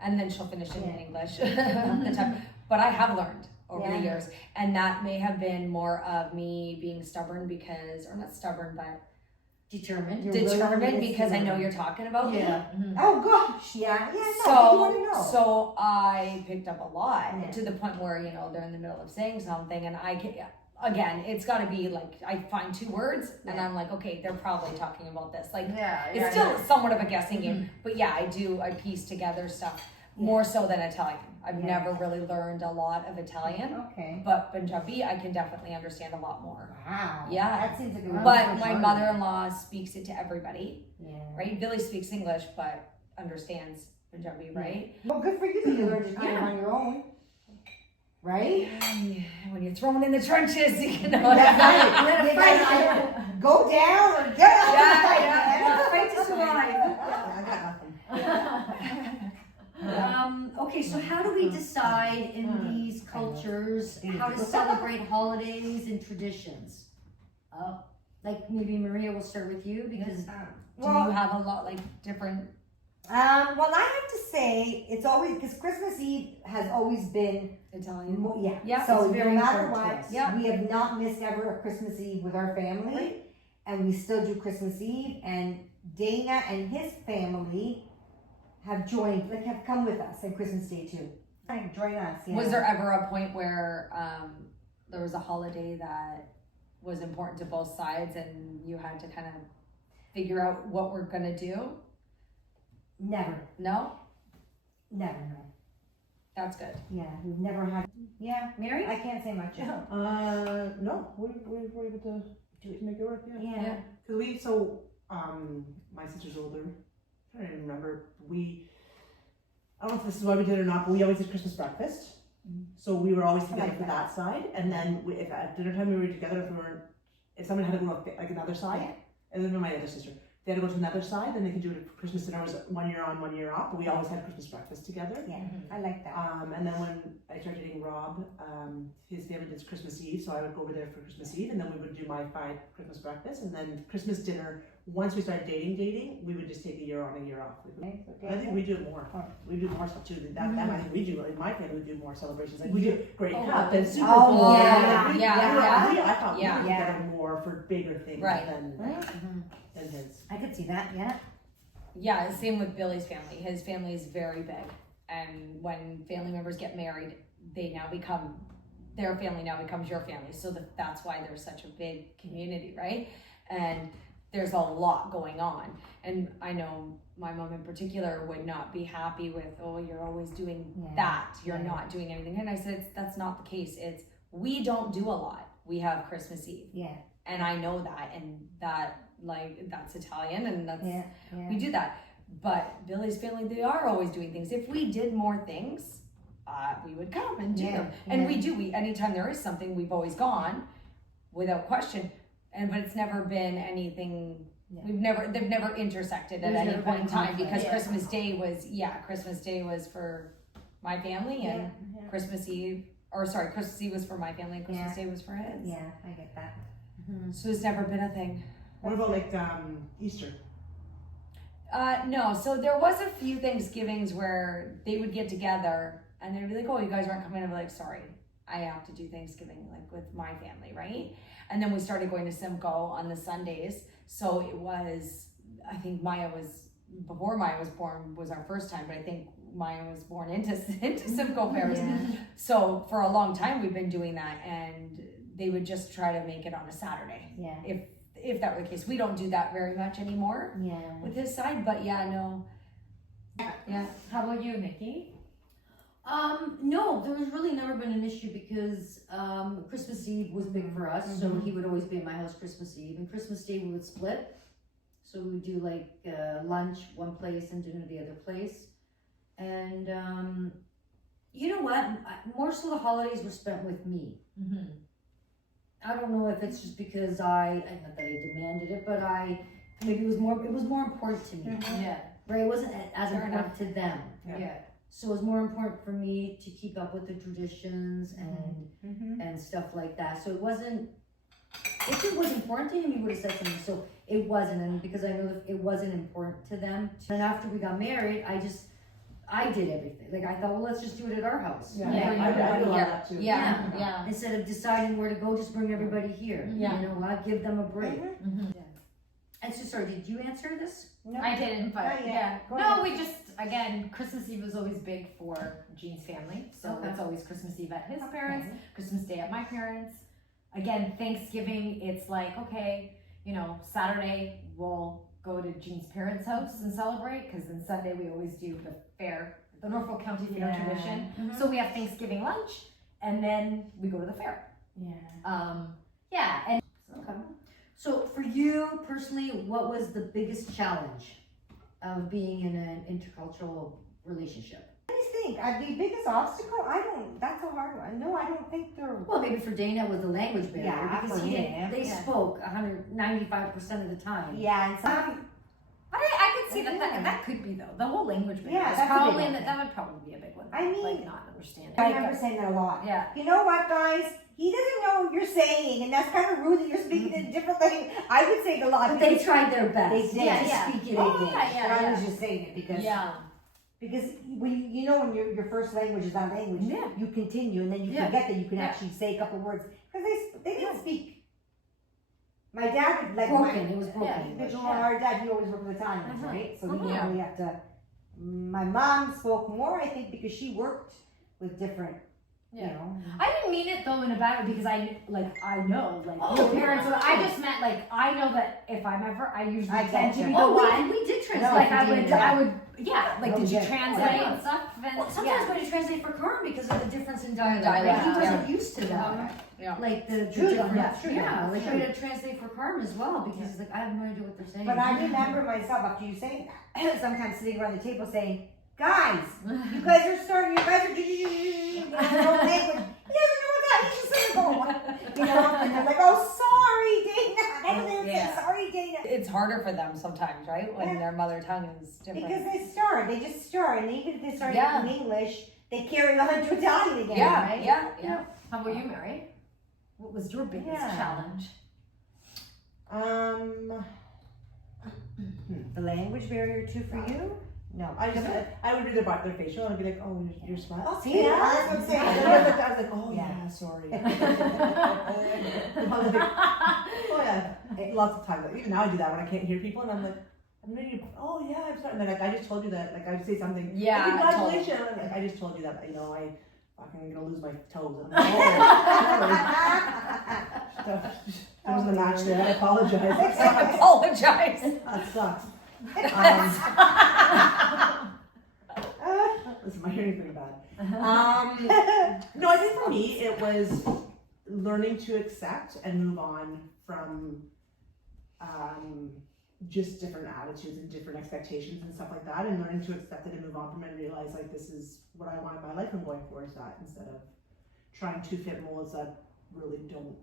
and then she'll finish it in English. The time. But I have learned over the years, and that may have been more of me being stubborn or not stubborn, but Determined. determined because I know you're talking about me. Yeah. Oh gosh, yeah, no, So, you want to know. so I picked up a lot Yeah. to the point where, they're in the middle of saying something and I can, again, it's gotta be like, I find two words and I'm like, okay, they're probably talking about this. Like, it's still somewhat of a guessing game, but yeah, I piece together stuff more so than Italian. I've never really learned a lot of Italian, Okay. but Punjabi, I can definitely understand a lot more. Wow. Yeah. That seems like a But my mother-in-law speaks it to everybody, Yeah. right? Billy speaks English, but understands Punjabi, right? Well, good for you that you learned to do it on your own. Right? When you're thrown in the trenches, you know. That's right. You gotta go down or get up. Yeah. Fight to survive. I got nothing. Okay, so how do we decide in these cultures how to celebrate holidays and traditions? Like maybe Maria, will start with you because Do you have a lot like different? Well, I have to say, it's always, because Christmas Eve has always been, Italian. yeah. Yeah, So it's very no matter important to what, us. Yeah. we have not missed ever a Christmas Eve with our family. Right. And we still do Christmas Eve. And Dana and his family have come with us on Christmas Day too. Join us, yeah. Was there ever a point where there was a holiday that was important to both sides and you had to kind of figure out what we're gonna do? Never. No? Never, no. That's good. Yeah, we've never had, yeah, Mary? I can't say much. No, we were able to make it work. Yeah. Yeah. Because my sister's older. I don't even remember. I don't know if this is why we did it or not, but we always did Christmas breakfast. So we were always together for that side. And then if at dinner time we were together, if someone had to go to like another side, and then my other sister, they had to go to another side, then they could do it. Christmas dinner was 1 year on, 1 year off, but we always had Christmas breakfast together. Yeah, I like that. And then when I started dating Rob, his family did Christmas Eve, so I would go over there for Christmas Eve, and then we would do my 5 Christmas breakfast, and then Christmas dinner. Once we started dating, we would just take a year on, a year off. I think we do more. We do more stuff too. I think we do. Like my family would do more celebrations. Like we do Great Cup and Super Oh, Bowl. yeah. I thought Yeah. we did together more for bigger things Right. than his. I could see that, yeah. Yeah, same with Billy's family. His family is very big. And when family members get married, their family now becomes your family. So that's why there's such a big community, right? And there's a lot going on. And I know my mom in particular would not be happy with, oh, you're always doing that. You're not doing anything. And I said, that's not the case. We don't do a lot. We have Christmas Eve. Yeah. And I know that. And that's Italian and that's, Yeah. we do that. But Billy's family, they are always doing things. If we did more things, we would come and do them. And we do. Anytime there is something, we've always gone without question. But it's never been anything. They've never intersected at any point in time because Christmas Day was for my family and Christmas Eve was for my family and Christmas Day was for his. Yeah, I get that. So it's never been a thing. What about like Easter? No, so there was a few Thanksgivings where they would get together and they'd be like, oh, you guys aren't coming. I'd be like, sorry, I have to do Thanksgiving like with my family, right? And then we started going to Simcoe on the Sundays. So it was, I think before Maya was born was our first time, but I think Maya was born into Simcoe fairs. Yeah. So for a long time we've been doing that, and they would just try to make it on a Saturday. Yeah. If that were the case. We don't do that very much anymore Yeah. with his side, but yeah, no. Yeah. How about you, Nikki? No, there has really never been an issue because Christmas Eve was big for us, so he would always be at my house Christmas Eve, and Christmas Day we would split. So we would do like lunch one place and dinner the other place. And you know what? More so the holidays were spent with me. Mm-hmm. I don't know if it's just because not that I demanded it, but maybe it was more important to me. Yeah. Right? It wasn't as Fair important to them. Yeah. So it was more important for me to keep up with the traditions and stuff like that. So it wasn't, if it was important to him, he would have said something. So it wasn't, and because I know that it wasn't important to them. And after we got married, I did everything. Like I thought, well, let's just do it at our house. Yeah, Bring I everybody do a lot here. of that too. Yeah. Instead of deciding where to go, just bring everybody here. Yeah. You know what? Give them a break. Mm-hmm. And so, sorry, did you answer this? No. I didn't, but Not yet. yeah. Go No, ahead. we just, again, Christmas Eve was always big for Jean's family. So Okay. it's always Christmas Eve at his parents, Christmas Day at my parents. Again, Thanksgiving, it's like, okay, Saturday we'll go to Jean's parents' house and celebrate, because then Sunday we always do the fair, the Norfolk County Fair tradition. So we have Thanksgiving lunch, and then we go to the fair. Yeah. Yeah, and Okay. So for you personally, what was the biggest challenge of being in an intercultural relationship? What do you think? The biggest obstacle? That's a hard one. No, I don't think they're. Well, maybe for Dana it was the language barrier Yeah, because for Dana, they yeah. spoke 195% of the time. Yeah, and some. but I could see that could be though. The whole language barrier Yeah, is that's a big probably one. that would probably be a big one. I mean, like not understanding. I remember saying that a lot. Yeah. You know what, guys? He doesn't know what you're saying, and that's kind of rude that you're speaking in a different language. I would say it a lot. But they tried their best. They did. Yeah. to speak it Oh, English. yeah, But I yeah. was just saying it because Yeah. when when your first language is that language, Yeah. you continue and then you Yeah. forget that you can Yeah. actually say a couple words because they didn't speak. My dad would like Broken. my It was broken English. our dad. He always worked with Italians, right? So he didn't really have to. My mom spoke more, I think, because she worked with different. You Yeah. know. I didn't mean it though in a bad way because I know Oh, your parents. yeah. I just meant like I know that if I'm ever, I usually I tend to gotcha. be the Oh, one. we did translate. No, Like you I did, would, yeah. I would, yeah. Like No, did you yeah. translate Yeah. and stuff? And, Well, sometimes yeah. when you translate for Karan because of the difference in dialect. Dialect, He wasn't yeah. used to that. Yeah. Like the True, though. difference. Yeah, true, Yeah, though. like True. I had to translate for Karan as well because he's like, I have no idea what they're saying. But I remember myself after you saying that, sometimes sitting around the table saying, "Guys, you guys are starting. You guys are you know, no language. He doesn't know what that. He's just sitting going, you know." And they're like, "Oh, sorry, Dana." They don't even say Yeah. sorry, Dana. It's harder for them sometimes, right? When Yeah. their mother tongue is different. Because they start. They just start, and even if they start Yeah. in English, they carry on to Italian again, yeah, right? yeah. How about you, Mary? What was your biggest Yeah. challenge? The language barrier too for you? No. I would read their facial and I'd be like, oh, you're smart. Oh, see, that's what I'm saying. I was like, oh Yeah. yeah, sorry. I was like, oh yeah. Lots of times, even now I do that when I can't hear people and I'm like, I'm ready to, oh yeah, I'm sorry. And then like, I just told you that, like I would say something. Yeah, Like, congratulations. Like, I just told you that, I fucking gonna lose my toes. I'm like, oh, sorry. There wasn't a match there. I apologize. I apologize. That sucks. Listen, my hearing's pretty bad. No, I think for me it was learning to accept and move on from just different attitudes and different expectations and stuff like that, and learning to accept it and move on from it and realize like this is what I want in my life and going towards that instead of trying to fit molds that really don't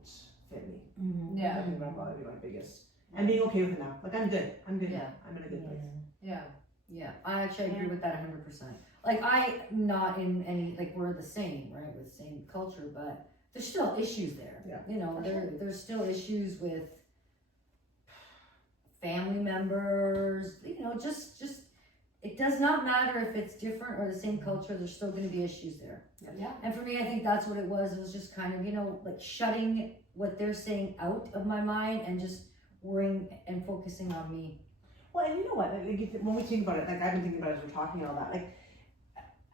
fit me. I Yeah, think that'd probably be my biggest. And being okay with it now. Like I'm good. Yeah. I'm in a good place. Yeah. Yeah, I actually agree with that 100%. Like I not in any like we're the same, right? With the same culture, but there's still issues there. Yeah, You know, there's still issues with family members, you know, just it does not matter if it's different or the same culture, there's still gonna be issues there. Yeah. And for me, I think that's what it was. It was just kind of, like shutting what they're saying out of my mind and just worrying and focusing on me. Well, and you know what? When we think about it, like I've been thinking about it as we're talking and all that. Like,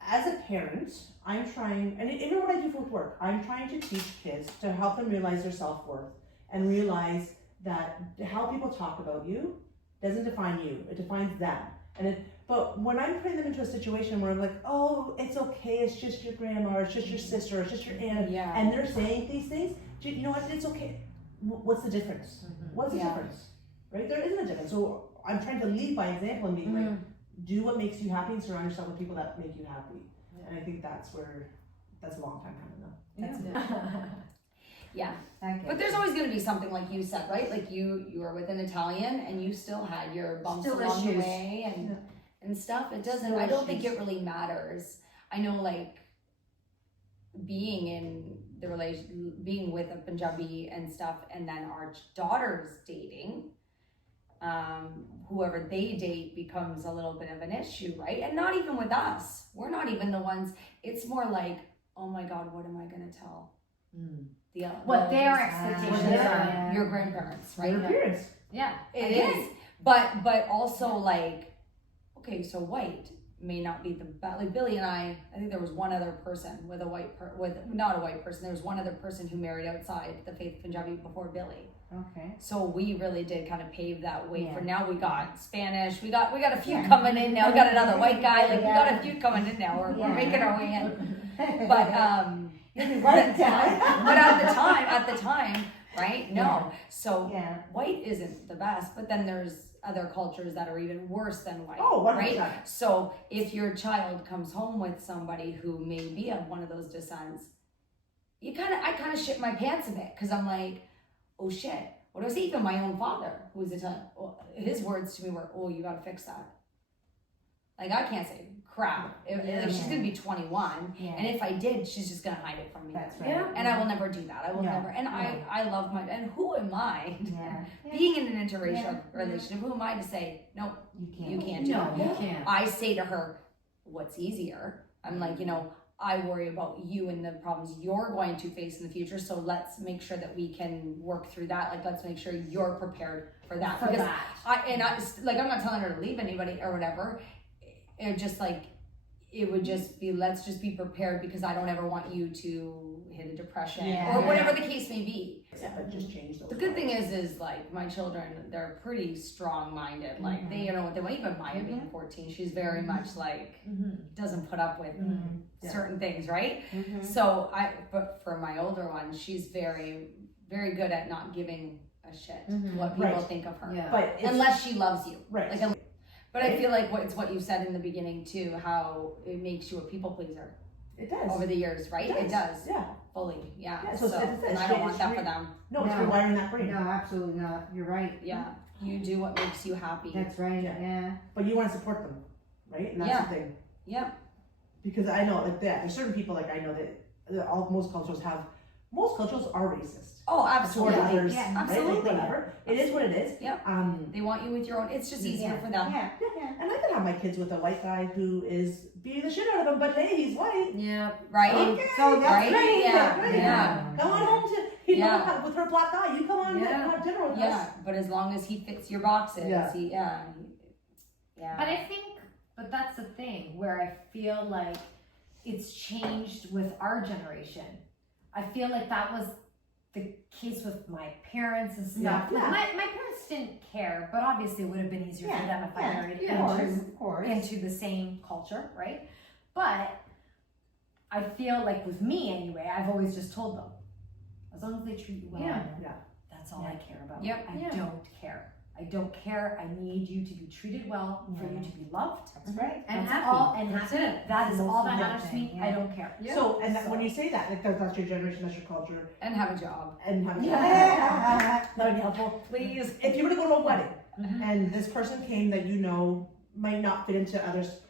as a parent, I'm trying, and you know what I do with work? I'm trying to teach kids to help them realize their self-worth and realize that how people talk about you doesn't define you; it defines them. But when I'm putting them into a situation where I'm like, oh, it's okay, it's just your grandma, or it's just your sister, or it's just your aunt, Yeah. and they're saying these things, you know what? It's okay. What's the difference? What's the difference? Right? There isn't a difference. So I'm trying to lead by example and be like, do what makes you happy and surround yourself with people that make you happy. And I think that's a long time coming though. Yeah. Okay. But there's always going to be something like you said, right? Like you were with an Italian and you still had your bumps Still along the issues. way and stuff. It doesn't, Still I don't think issues. it really matters. I know like being in the relation, being with a Punjabi and stuff, and then our daughter's dating, whoever they date becomes a little bit of an issue, right? And not even with us. We're not even the ones, it's more like, oh my God, what am I going to tell? What their the- expectations are. your grandparents, right? Their appearance. Yeah. It is, but also like, okay, so white may not be the best. Like Billy and I think there was one other person with a not a white person. There was one other person who married outside the faith Punjabi before Billy. Okay. So we really did kind of pave that way Yeah. for now. We got Spanish. We got a few coming in now. We got another white guy. Like we got a few coming in now. We're making our way in. But Right down. but at the time, right? No. Yeah. So Yeah. white isn't the best, but then there's other cultures that are even worse than white. Oh, 100%. right? So if your child comes home with somebody who may be of one of those descents, I kind of shit my pants a bit because I'm like, oh shit. What do I say? Even my own father, who was Italian, his words to me were, oh, you gotta fix that. Like I can't say crap. She's gonna be 21, Yeah. and if I did, she's just gonna hide it from me. That's right. Yeah. And I will never do that. I will No, never. And no. I love my. And who am I? Yeah. Being in an interracial relationship, who am I to say no? You can't do No, that. you can't. I say to her, what's easier? I'm like, I worry about you and the problems you're going to face in the future. So let's make sure that we can work through that. Like, let's make sure you're prepared for that. For Because that. I'm not telling her to leave anybody or whatever. It would just be, let's just be prepared because I don't ever want you to hit a depression or whatever the case may be. Yeah, but just change those. The good thing is like my children, they're pretty strong-minded. Like they know what they want. Even Maya being 14, she's very much like doesn't put up with certain things, right? So but for my older one, she's very, very good at not giving a shit what people Right. think of her, Yeah. But it's, unless she loves you. right. Like, but I feel like it's what you said in the beginning too, how it makes you a people pleaser it does. over the years, right? It does. Yeah. Fully, yeah. Yeah, so it's and I don't want that for them. No, it's No. rewiring that brain. No, absolutely not. You're right. Yeah. You do what makes you happy. That's right. Yeah. But you want to support them, right? And that's Yeah. the thing. Yep. Because I know like that. There's certain people like I know that most cultures are racist. Oh, Toward absolutely. others, Yeah, right? Like, absolutely. whatever. It is what it is. Yep. They want you with your own. It's just easier for them. Yeah. And I could have my kids with a white guy who is beating the shit out of them, but hey, he's white. Yeah. Right? So that's Right? great. Yeah. That's great. Yeah. Come on home to with her black guy. You come on have dinner with Yeah. us. But as long as he fits your boxes, Yeah. But I think, that's the thing where I feel like it's changed with our generation. I feel like that was the case with my parents and stuff. Yeah. My parents didn't care, but obviously it would have been easier for them if I married Of course. into the same culture, right? But I feel like with me anyway, I've always just told them, as long as they treat you well, Yeah. that's all I care about. Yep. I don't care. I don't care. I need you to be treated well, for you to be loved, That's right. and That's happy. all- And that's happy. it. That is Most all that important matters to me. thing, I don't care. So and that, when you say that, like that's your generation, that's your culture, And have a job. and have a Yeah. that would be helpful. Please. If you were to go to a wedding and this person came that might not fit into others,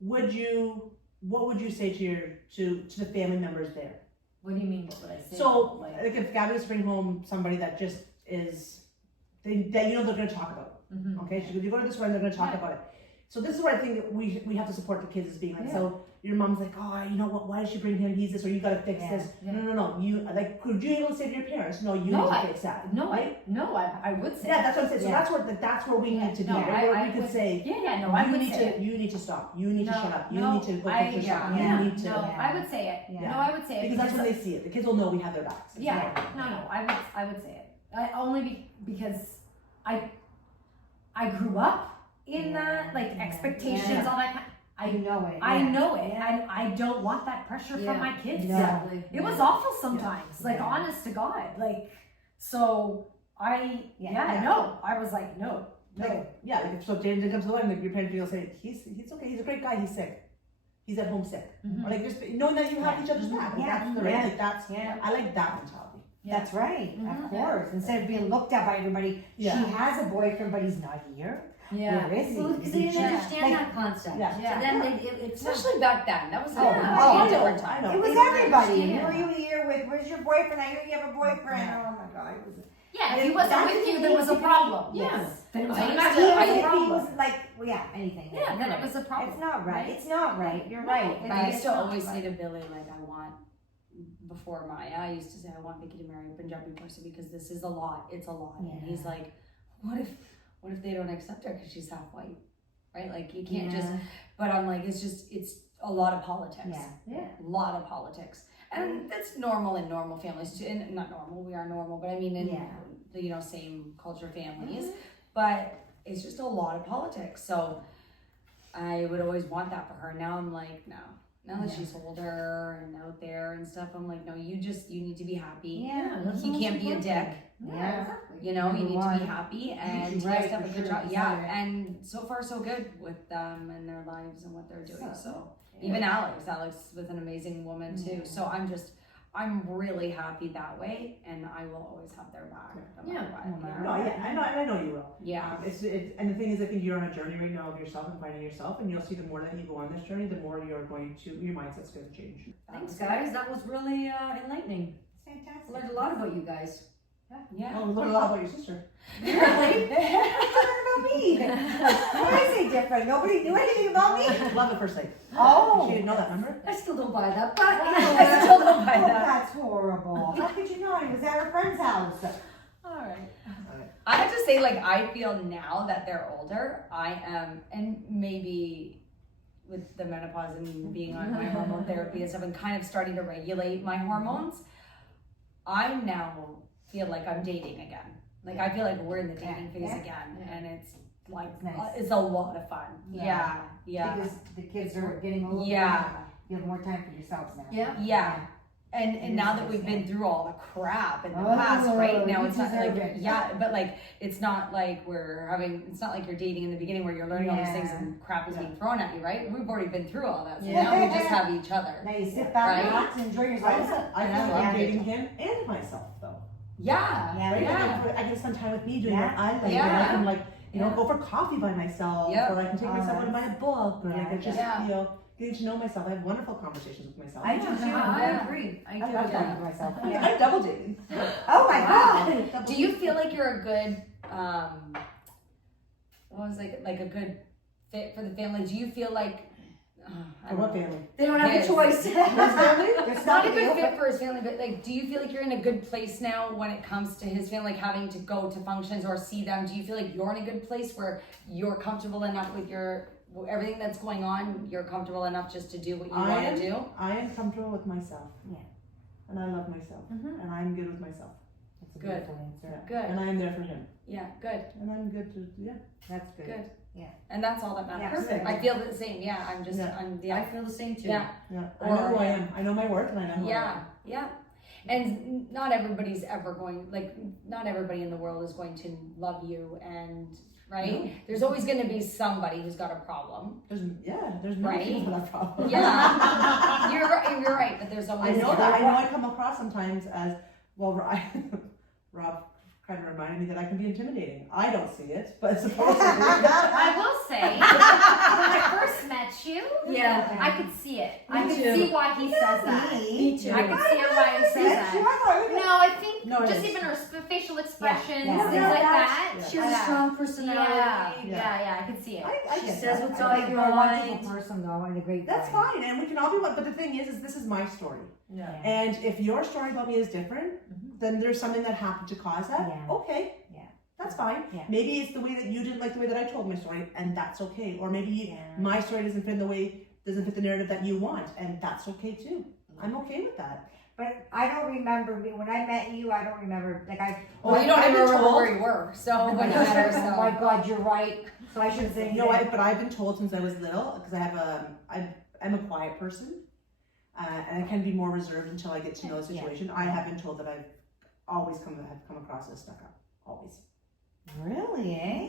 what would you say to the family members there? What do you mean? What would I say? So Like, like if Gabby was to bring home somebody that just is that they're gonna talk about. Okay, so you go to this wedding, they're gonna talk about it. So this is where I think that we have to support the kids, is being like, Yeah. so your mom's like, oh, you know what, why did she bring him, he's this, or you gotta fix Yeah. this. Yeah. No, you, like, could you able to say to your parents, no, you No, need to fix that? No, I would say. Yeah, that's what I'm saying, so Yeah. that's where we need to be, No, right? Where I we could would- say, Yeah, no, I would say it. you need to stop, you need to No, shut up, you no, need to go I- fix yourself, Yeah, you need to. no, I would say it. Yeah. No, I would say it Because that's when they see it, the kids will know we have their backs. Yeah, no, I would say it. Because I grew up in that, like, expectations, Yeah. all that kind. I know it. I yeah. know it, Yeah. and I don't want that pressure Yeah. from my kids. No. Exactly. It was awful sometimes, like, Yeah. honest to God, like, so Yeah. no, I was like, no. Like, yeah, like if so Jaden comes to the wedding, like your parents will say, he's okay, he's a great guy, he's sick. He's at home sick. Mhm. Or like just knowing that you have each other's back. Like, Yeah. that's the right, Yeah. like that's Yeah. I like that mentality. That's right, Mhm. of course. Instead of being looked at by everybody, Yeah. she has a boyfriend, but he's not here. Yeah. Where is he? Well, Is because he they didn't cheating? understand Like, that concept. Yeah. So then it's not. Especially back then. That was Oh, a I different know, time. I know. It was They didn't everybody. understand. Who are you here with? Where's your boyfriend? I hear you have a boyfriend. Oh my god, it was. Yeah, if he wasn't That with you, didn't there was a need to be- problem. Yes. Then it was I a used massive to- Even if he problem. was like, well, yeah, anything. Yeah, you're then right. it was a problem. It's not right. right? It's not right. You're No, right. it I is used to not always say right. to Billy, like, I want, before Maya, I used to say, I want Vicky to marry a Punjabi person because this is a lot. It's a lot. And Yeah. he's like, what if they don't accept her because she's half white? Right? Like, you can't just, but I'm like, it's a lot of politics. Yeah. Yeah. A lot of politics. And that's normal in normal families too. And not normal, we are normal, but I mean in Yeah. the, same culture families. But it's just a lot of politics. So I would always want that for her. Now I'm like, no. Now that Yeah. she's older and out there and stuff, I'm like, no, you need to be happy. Yeah. that's He the can't most be a important dick. thing. Yeah. Exactly. You know, you need to Number be one. happy and You're he right, has to have for a good sure, job. you Yeah, said it. and so far so good with them and their lives and what they're doing. So Yeah. even Alex was an amazing woman too. Yeah. So I'm really happy that way, and I will always have their back. No matter Yeah. what. No matter No, yeah, I know you will. Yeah. It's and the thing is, I think you're on a journey right now of yourself and finding yourself, and you'll see the more that you go on this journey, the more your mindset's going to change. Thanks, guys. That was really enlightening. It's fantastic. I learned a lot about you guys. Yeah. Oh, we learned a lot about your sister. Really? What about me? What did I say different? Nobody knew anything about me? Love at first sight. Oh. She didn't know that, remember? I still don't buy that, but I still don't buy Oh, that. that's horrible. How could you know? I was at her friend's house. All right. I have to say, like, I feel now that they're older, I am, and maybe with the menopause and being on my hormone therapy and stuff and kind of starting to regulate my hormones, I now feel like I'm dating again. Like, I feel like we're in the dating phase Yeah. again, and it's like, It's nice. it's a lot of fun. Yeah. Yeah. Because the kids are getting older. Yeah. You have more time for yourselves now. Yeah. Yeah. And It now is that we've nice, been through all the crap in the Oh, past, right? Now you it's not like, deserve it. yeah, but like, it's not like it's not like you're dating in the beginning where you're learning all these things Yeah. and crap is Yeah. being thrown at you, right? We've already been through all that. So Yeah. now we just have each other. Now you sit back, Right? relax, and enjoy I yourself. feel like I'm dating him and myself, though. Yeah. Yeah. Right? Yeah. Like, I can spend time with me doing Yeah. what I like. Yeah. And I can, like, Yeah. go for coffee by myself. Yep. Or I can take myself out and buy a book. Or I can just, Yeah. getting to know myself. I have wonderful conversations with myself. I do too. I agree. I I do. love I love myself. I'm double dating. Oh my Wow. god. Do you feel like you're a good, what was like a good fit for the family? Do you feel like, I For don't what know. family? They don't have Yes. a choice. There's Not a nothing good else. fit for his family, but like, do you feel like you're in a good place now when it comes to his family, like having to go to functions or see them? Do you feel like you're in a good place where you're comfortable enough with everything that's going on? You're comfortable enough just to do what you want to do? I am comfortable with myself. Yeah. And I love myself. Mhm. And I'm good with myself. That's a Good. beautiful answer. Good. And I am there for him. Yeah, good, And I'm good to, That's good. good. Yeah. And that's all that matters. Yeah, perfect. I feel the same. Yeah, I'm just, Yeah. I feel the same too. yeah, Yeah. I know who I am. I know my worth and I know who I yeah, am. yeah. And not everybody's ever going, like, not everybody in the world is going to love you, and right? No. There's always going to be somebody who's got a problem. There's many Right. people with that problem. Yeah, you're right, but there's I always know that. I know I come across sometimes as, well, Rob kind of reminded me that I can be intimidating. I don't see it, but supposedly. I will say, when I first met you, Yeah. I could see it. I Me could too. see why he says that. Me too. I could see why he says that. No, I think No, it just is. even her facial expressions, Yeah. things Yeah, like that's- that. She has a strong personality. Yeah, I could see it. I She get says that. what's I on get her You're a mind. wonderful person though, and a great That's guy. fine, and we can all be one. But the thing is this is my story. Yeah. And if your story about me is different, then there's something that happened to cause that. Yeah. Okay. Yeah. That's fine. Yeah. Maybe it's the way that you didn't like the way that I told my story, and that's okay. Or maybe Yeah. my story doesn't fit the narrative that you want, and that's okay too. I'm okay with that. But I don't remember when I met you. I don't remember Well, you don't I've even been remember told- where you were, so it wouldn't matter. Oh my So. God, you're right. So I should say. You know what? But I've been told since I was little, because I'm a quiet person, and I can be more reserved until I get to know the situation. I have been told that I've always come across as stuck up. Always. Really, eh?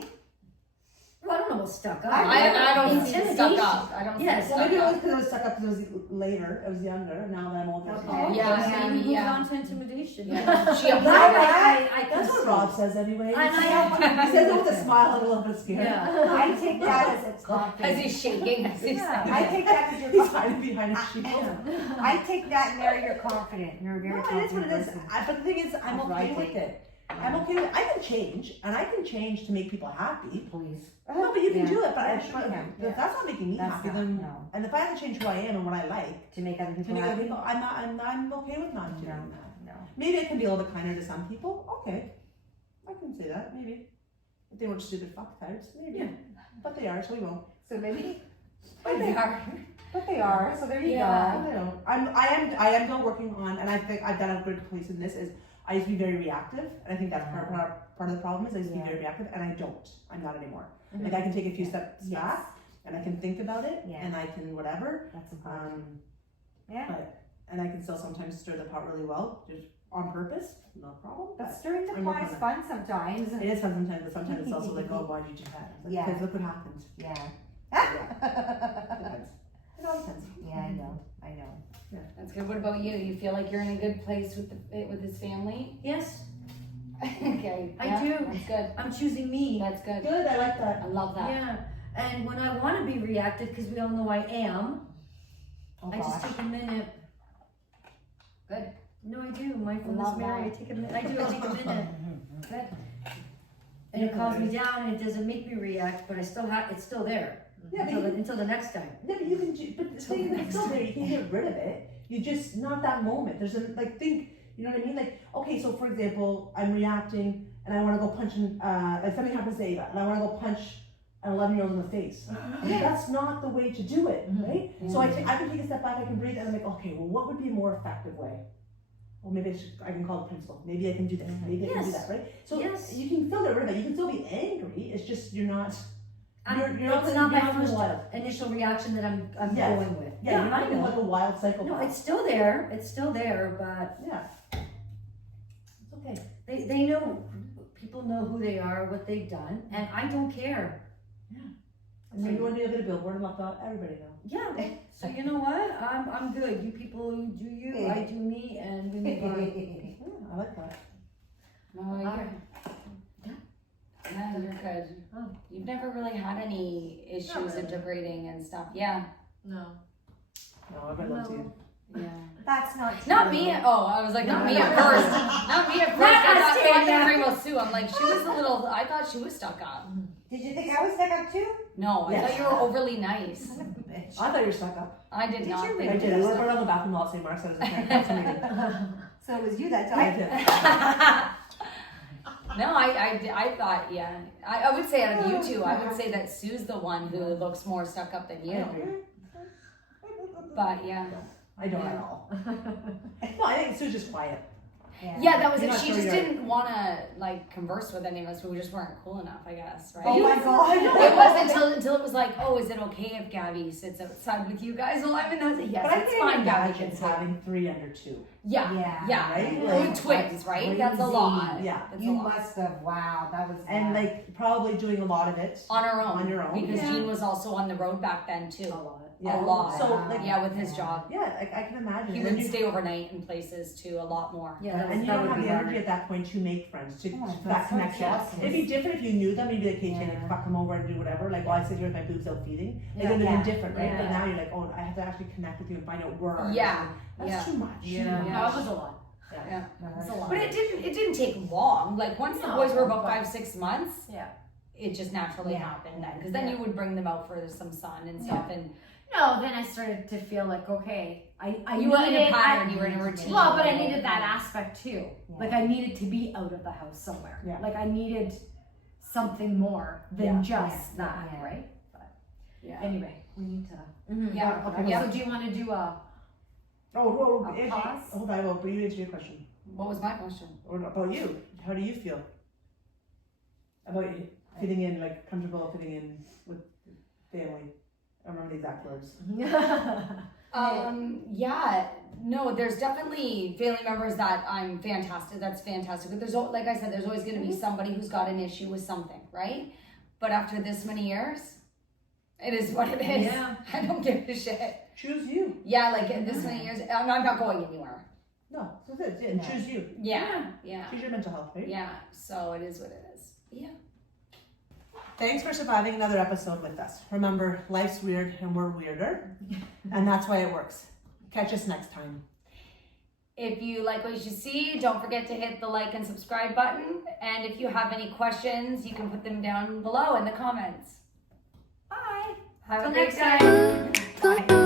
Well, I don't know about stuck up. I don't see the stuck Intimidation. up. I don't see Yes. the Well, stuck maybe it was up. because I was stuck up because it was later. I was younger. And now that I'm older. Okay. Oh, okay. Yeah, So you maybe, moved yeah. on to intimidation. Yeah. She Yeah, applied it. I can That's what see. Rob says anyway. And I He says it with a smile and a little bit scared. Yeah. I take that as a As compliment. he's shaking. As he's Yeah. I take that as He's your hiding behind a shield. I take that and there you're confident. You're a very No, it is confident what it is. person. But the thing is, I'm That's what I okay with think. it. I'm okay with it. I can change, and I can change to make people happy. Please. No, but you can Yeah. do it. But Yeah, sure, yeah. if that's not making me That's happy, not, then no. and if I have to change who I am and what I like To make other to people make other happy. people, I'm okay with not doing No. that. No. Maybe I can be a little bit kinder to some people. Okay, I can say that. Maybe if they weren't stupid fucktards, maybe. Yeah. But they are, so we won't. So maybe. But they are. But they are. So there you Yeah. I don't. I am still working on, and I think I've done a good place in this. Is I used to be very reactive, and I think that's part of the problem. Is I used to be very reactive, and I don't. I'm not anymore. Like I can take a few steps back, and I can think about it, Yeah. and I can whatever. That's important. Yeah. And I can still sometimes stir the pot really well, just on purpose, no problem. But stirring the I'm pot working is on fun sometimes. It is fun sometimes, but sometimes it's also like, oh, why did you do that? It's like, Yeah. because look what happened. Yeah. Depends. It all depends. Yeah, I know. I know. That's good. What about you? You feel like you're in a good place with his family? Yes, Okay. I yeah, do. That's good. I'm choosing me. That's good. Good, I like that. I love that. Yeah, and when I want to be reactive, because we all know I am, Oh I just gosh. take a minute. Good. No, I do. Mindfulness, Love Mary. I that. take a minute. I do. I take a minute, Good. and it calms me down, and it doesn't make me react, but I still have. It's still there Yeah, but until the next time. Yeah, but you can do, but the thing is, it's still there, you can get rid of it. You just, not that moment. There's a, like, think, you know what I mean? Like, okay, so for example, I'm reacting and I want to go punch, like something happens to Ava and I want to go punch an 11-year-old in the face. That's not the way to do it, right? So I can take a step back, I can breathe, and I'm like, okay, well, what would be a more effective way? Well, maybe I can call the principal. Maybe I can do this. Maybe I can do Yes. that, right? So Yes. you can still get rid of it. You can still be angry. It's just you're not. That's not my first wild. initial reaction that I'm Yes. going with. Yeah, you're not I even know. like a wild psychopath. No, it's still there. It's still there, but Yeah. It's okay. they know. People know who they are, what they've done, and I don't care. So you want to be a billboard and let everybody know. Yeah. So you know what? I'm good. You people do you. I do me, and we move on. Yeah, I like that. No, you're, yeah, you're good. Oh. You've never really had any issues integrating and stuff. Yeah. No. No, everybody loves you. Yeah. That's not true. Not me. Oh, I was like, not No, me no. at first. Not me at first. Not I us, thought Tanya. talking about Sue. I'm like, she was a little. I thought she was stuck up. Did you think I was stuck up too? No, I Yes. thought you were overly nice. I thought you were stuck up. I did not you think I you did. I were was stuck around the bathroom while St. Mark's. I was trying to have something. So it was you that I time. did. No, I thought, yeah. I would say out of you two, I would say that Sue's the one who looks more stuck up than I you. agree. But yeah. I don't at all. No, I think Sue's just quiet. Yeah, that was You're it. not She sure just you're- didn't want to like converse with any of us. We just weren't cool enough, I guess, right? Oh my god. It wasn't until it was like, oh, is it okay if Gabby sits outside with you guys while I'm in the house? Yes, But I it's can't fine, Gabby imagine can sit. having 3 under 2. Yeah. Right? Only Like, twins, right? crazy. That's a lot. Yeah. That's You a lot. must have, wow, that was And bad. like probably doing a lot of it. On our own. On your own. Because Yeah. Gene was also on the road back then too. A lot. Yeah. A lot. So like Yeah, with his job. yeah, like I can imagine. He And then would you- stay overnight in places too, a lot more. Yeah, that and you that don't would have be the hard. energy at that point to make friends, to Yeah, that that's so connection. awesome. It'd be different if you knew them. You'd be like, hey, Jane, Yeah. fuck, come over and do whatever. Like, while I sit here with my boobs out feeding. Like, Yeah. it would have Yeah. been different, right? But Yeah. now you're like, oh, I have to actually connect with you and find out where. our Yeah. That's Yeah. too much. Yeah, Too much. no, it was a lot. Yeah. It's a lot. But it didn't take long. Like once the No, boys were about but- 5-6 months, Yeah. it just naturally Yeah. happened then. Because then Yeah. you would bring them out for some sun and stuff. And No, then I started to feel like, okay, I you were in a needed, pattern, you were in a routine. well, but I needed that aspect too. Yeah. Like I needed to be out of the house somewhere. Yeah. Like I needed something more than Yeah. just Yeah. that, Yeah. right? But Yeah. anyway, we need to. Yeah. Okay. Yeah. So do you want to do a? Oh, A Angie, pause? hold on, but you answer your question. What was my question? Or about you. How do you feel about you fitting in, like comfortable fitting in with family? I don't remember the exact words. Yeah, no, there's definitely family members that I'm fantastic. That's fantastic. But like I said, there's always going to be somebody who's got an issue with something, right? But after this many years, it is what it is. Yeah. I don't give a shit. Choose you. Yeah, like this many years, I'm not going anywhere. No, that's it. Yeah, and Yeah. choose you. Yeah. Choose your mental health, right? Yeah. So it is what it is. Yeah. Thanks for surviving another episode with us. Remember, life's weird and we're weirder, and that's why it works. Catch us next time. If you like what you see, don't forget to hit the like and subscribe button. And if you have any questions, you can put them down below in the comments. Bye. Have a Till great next time. Bye.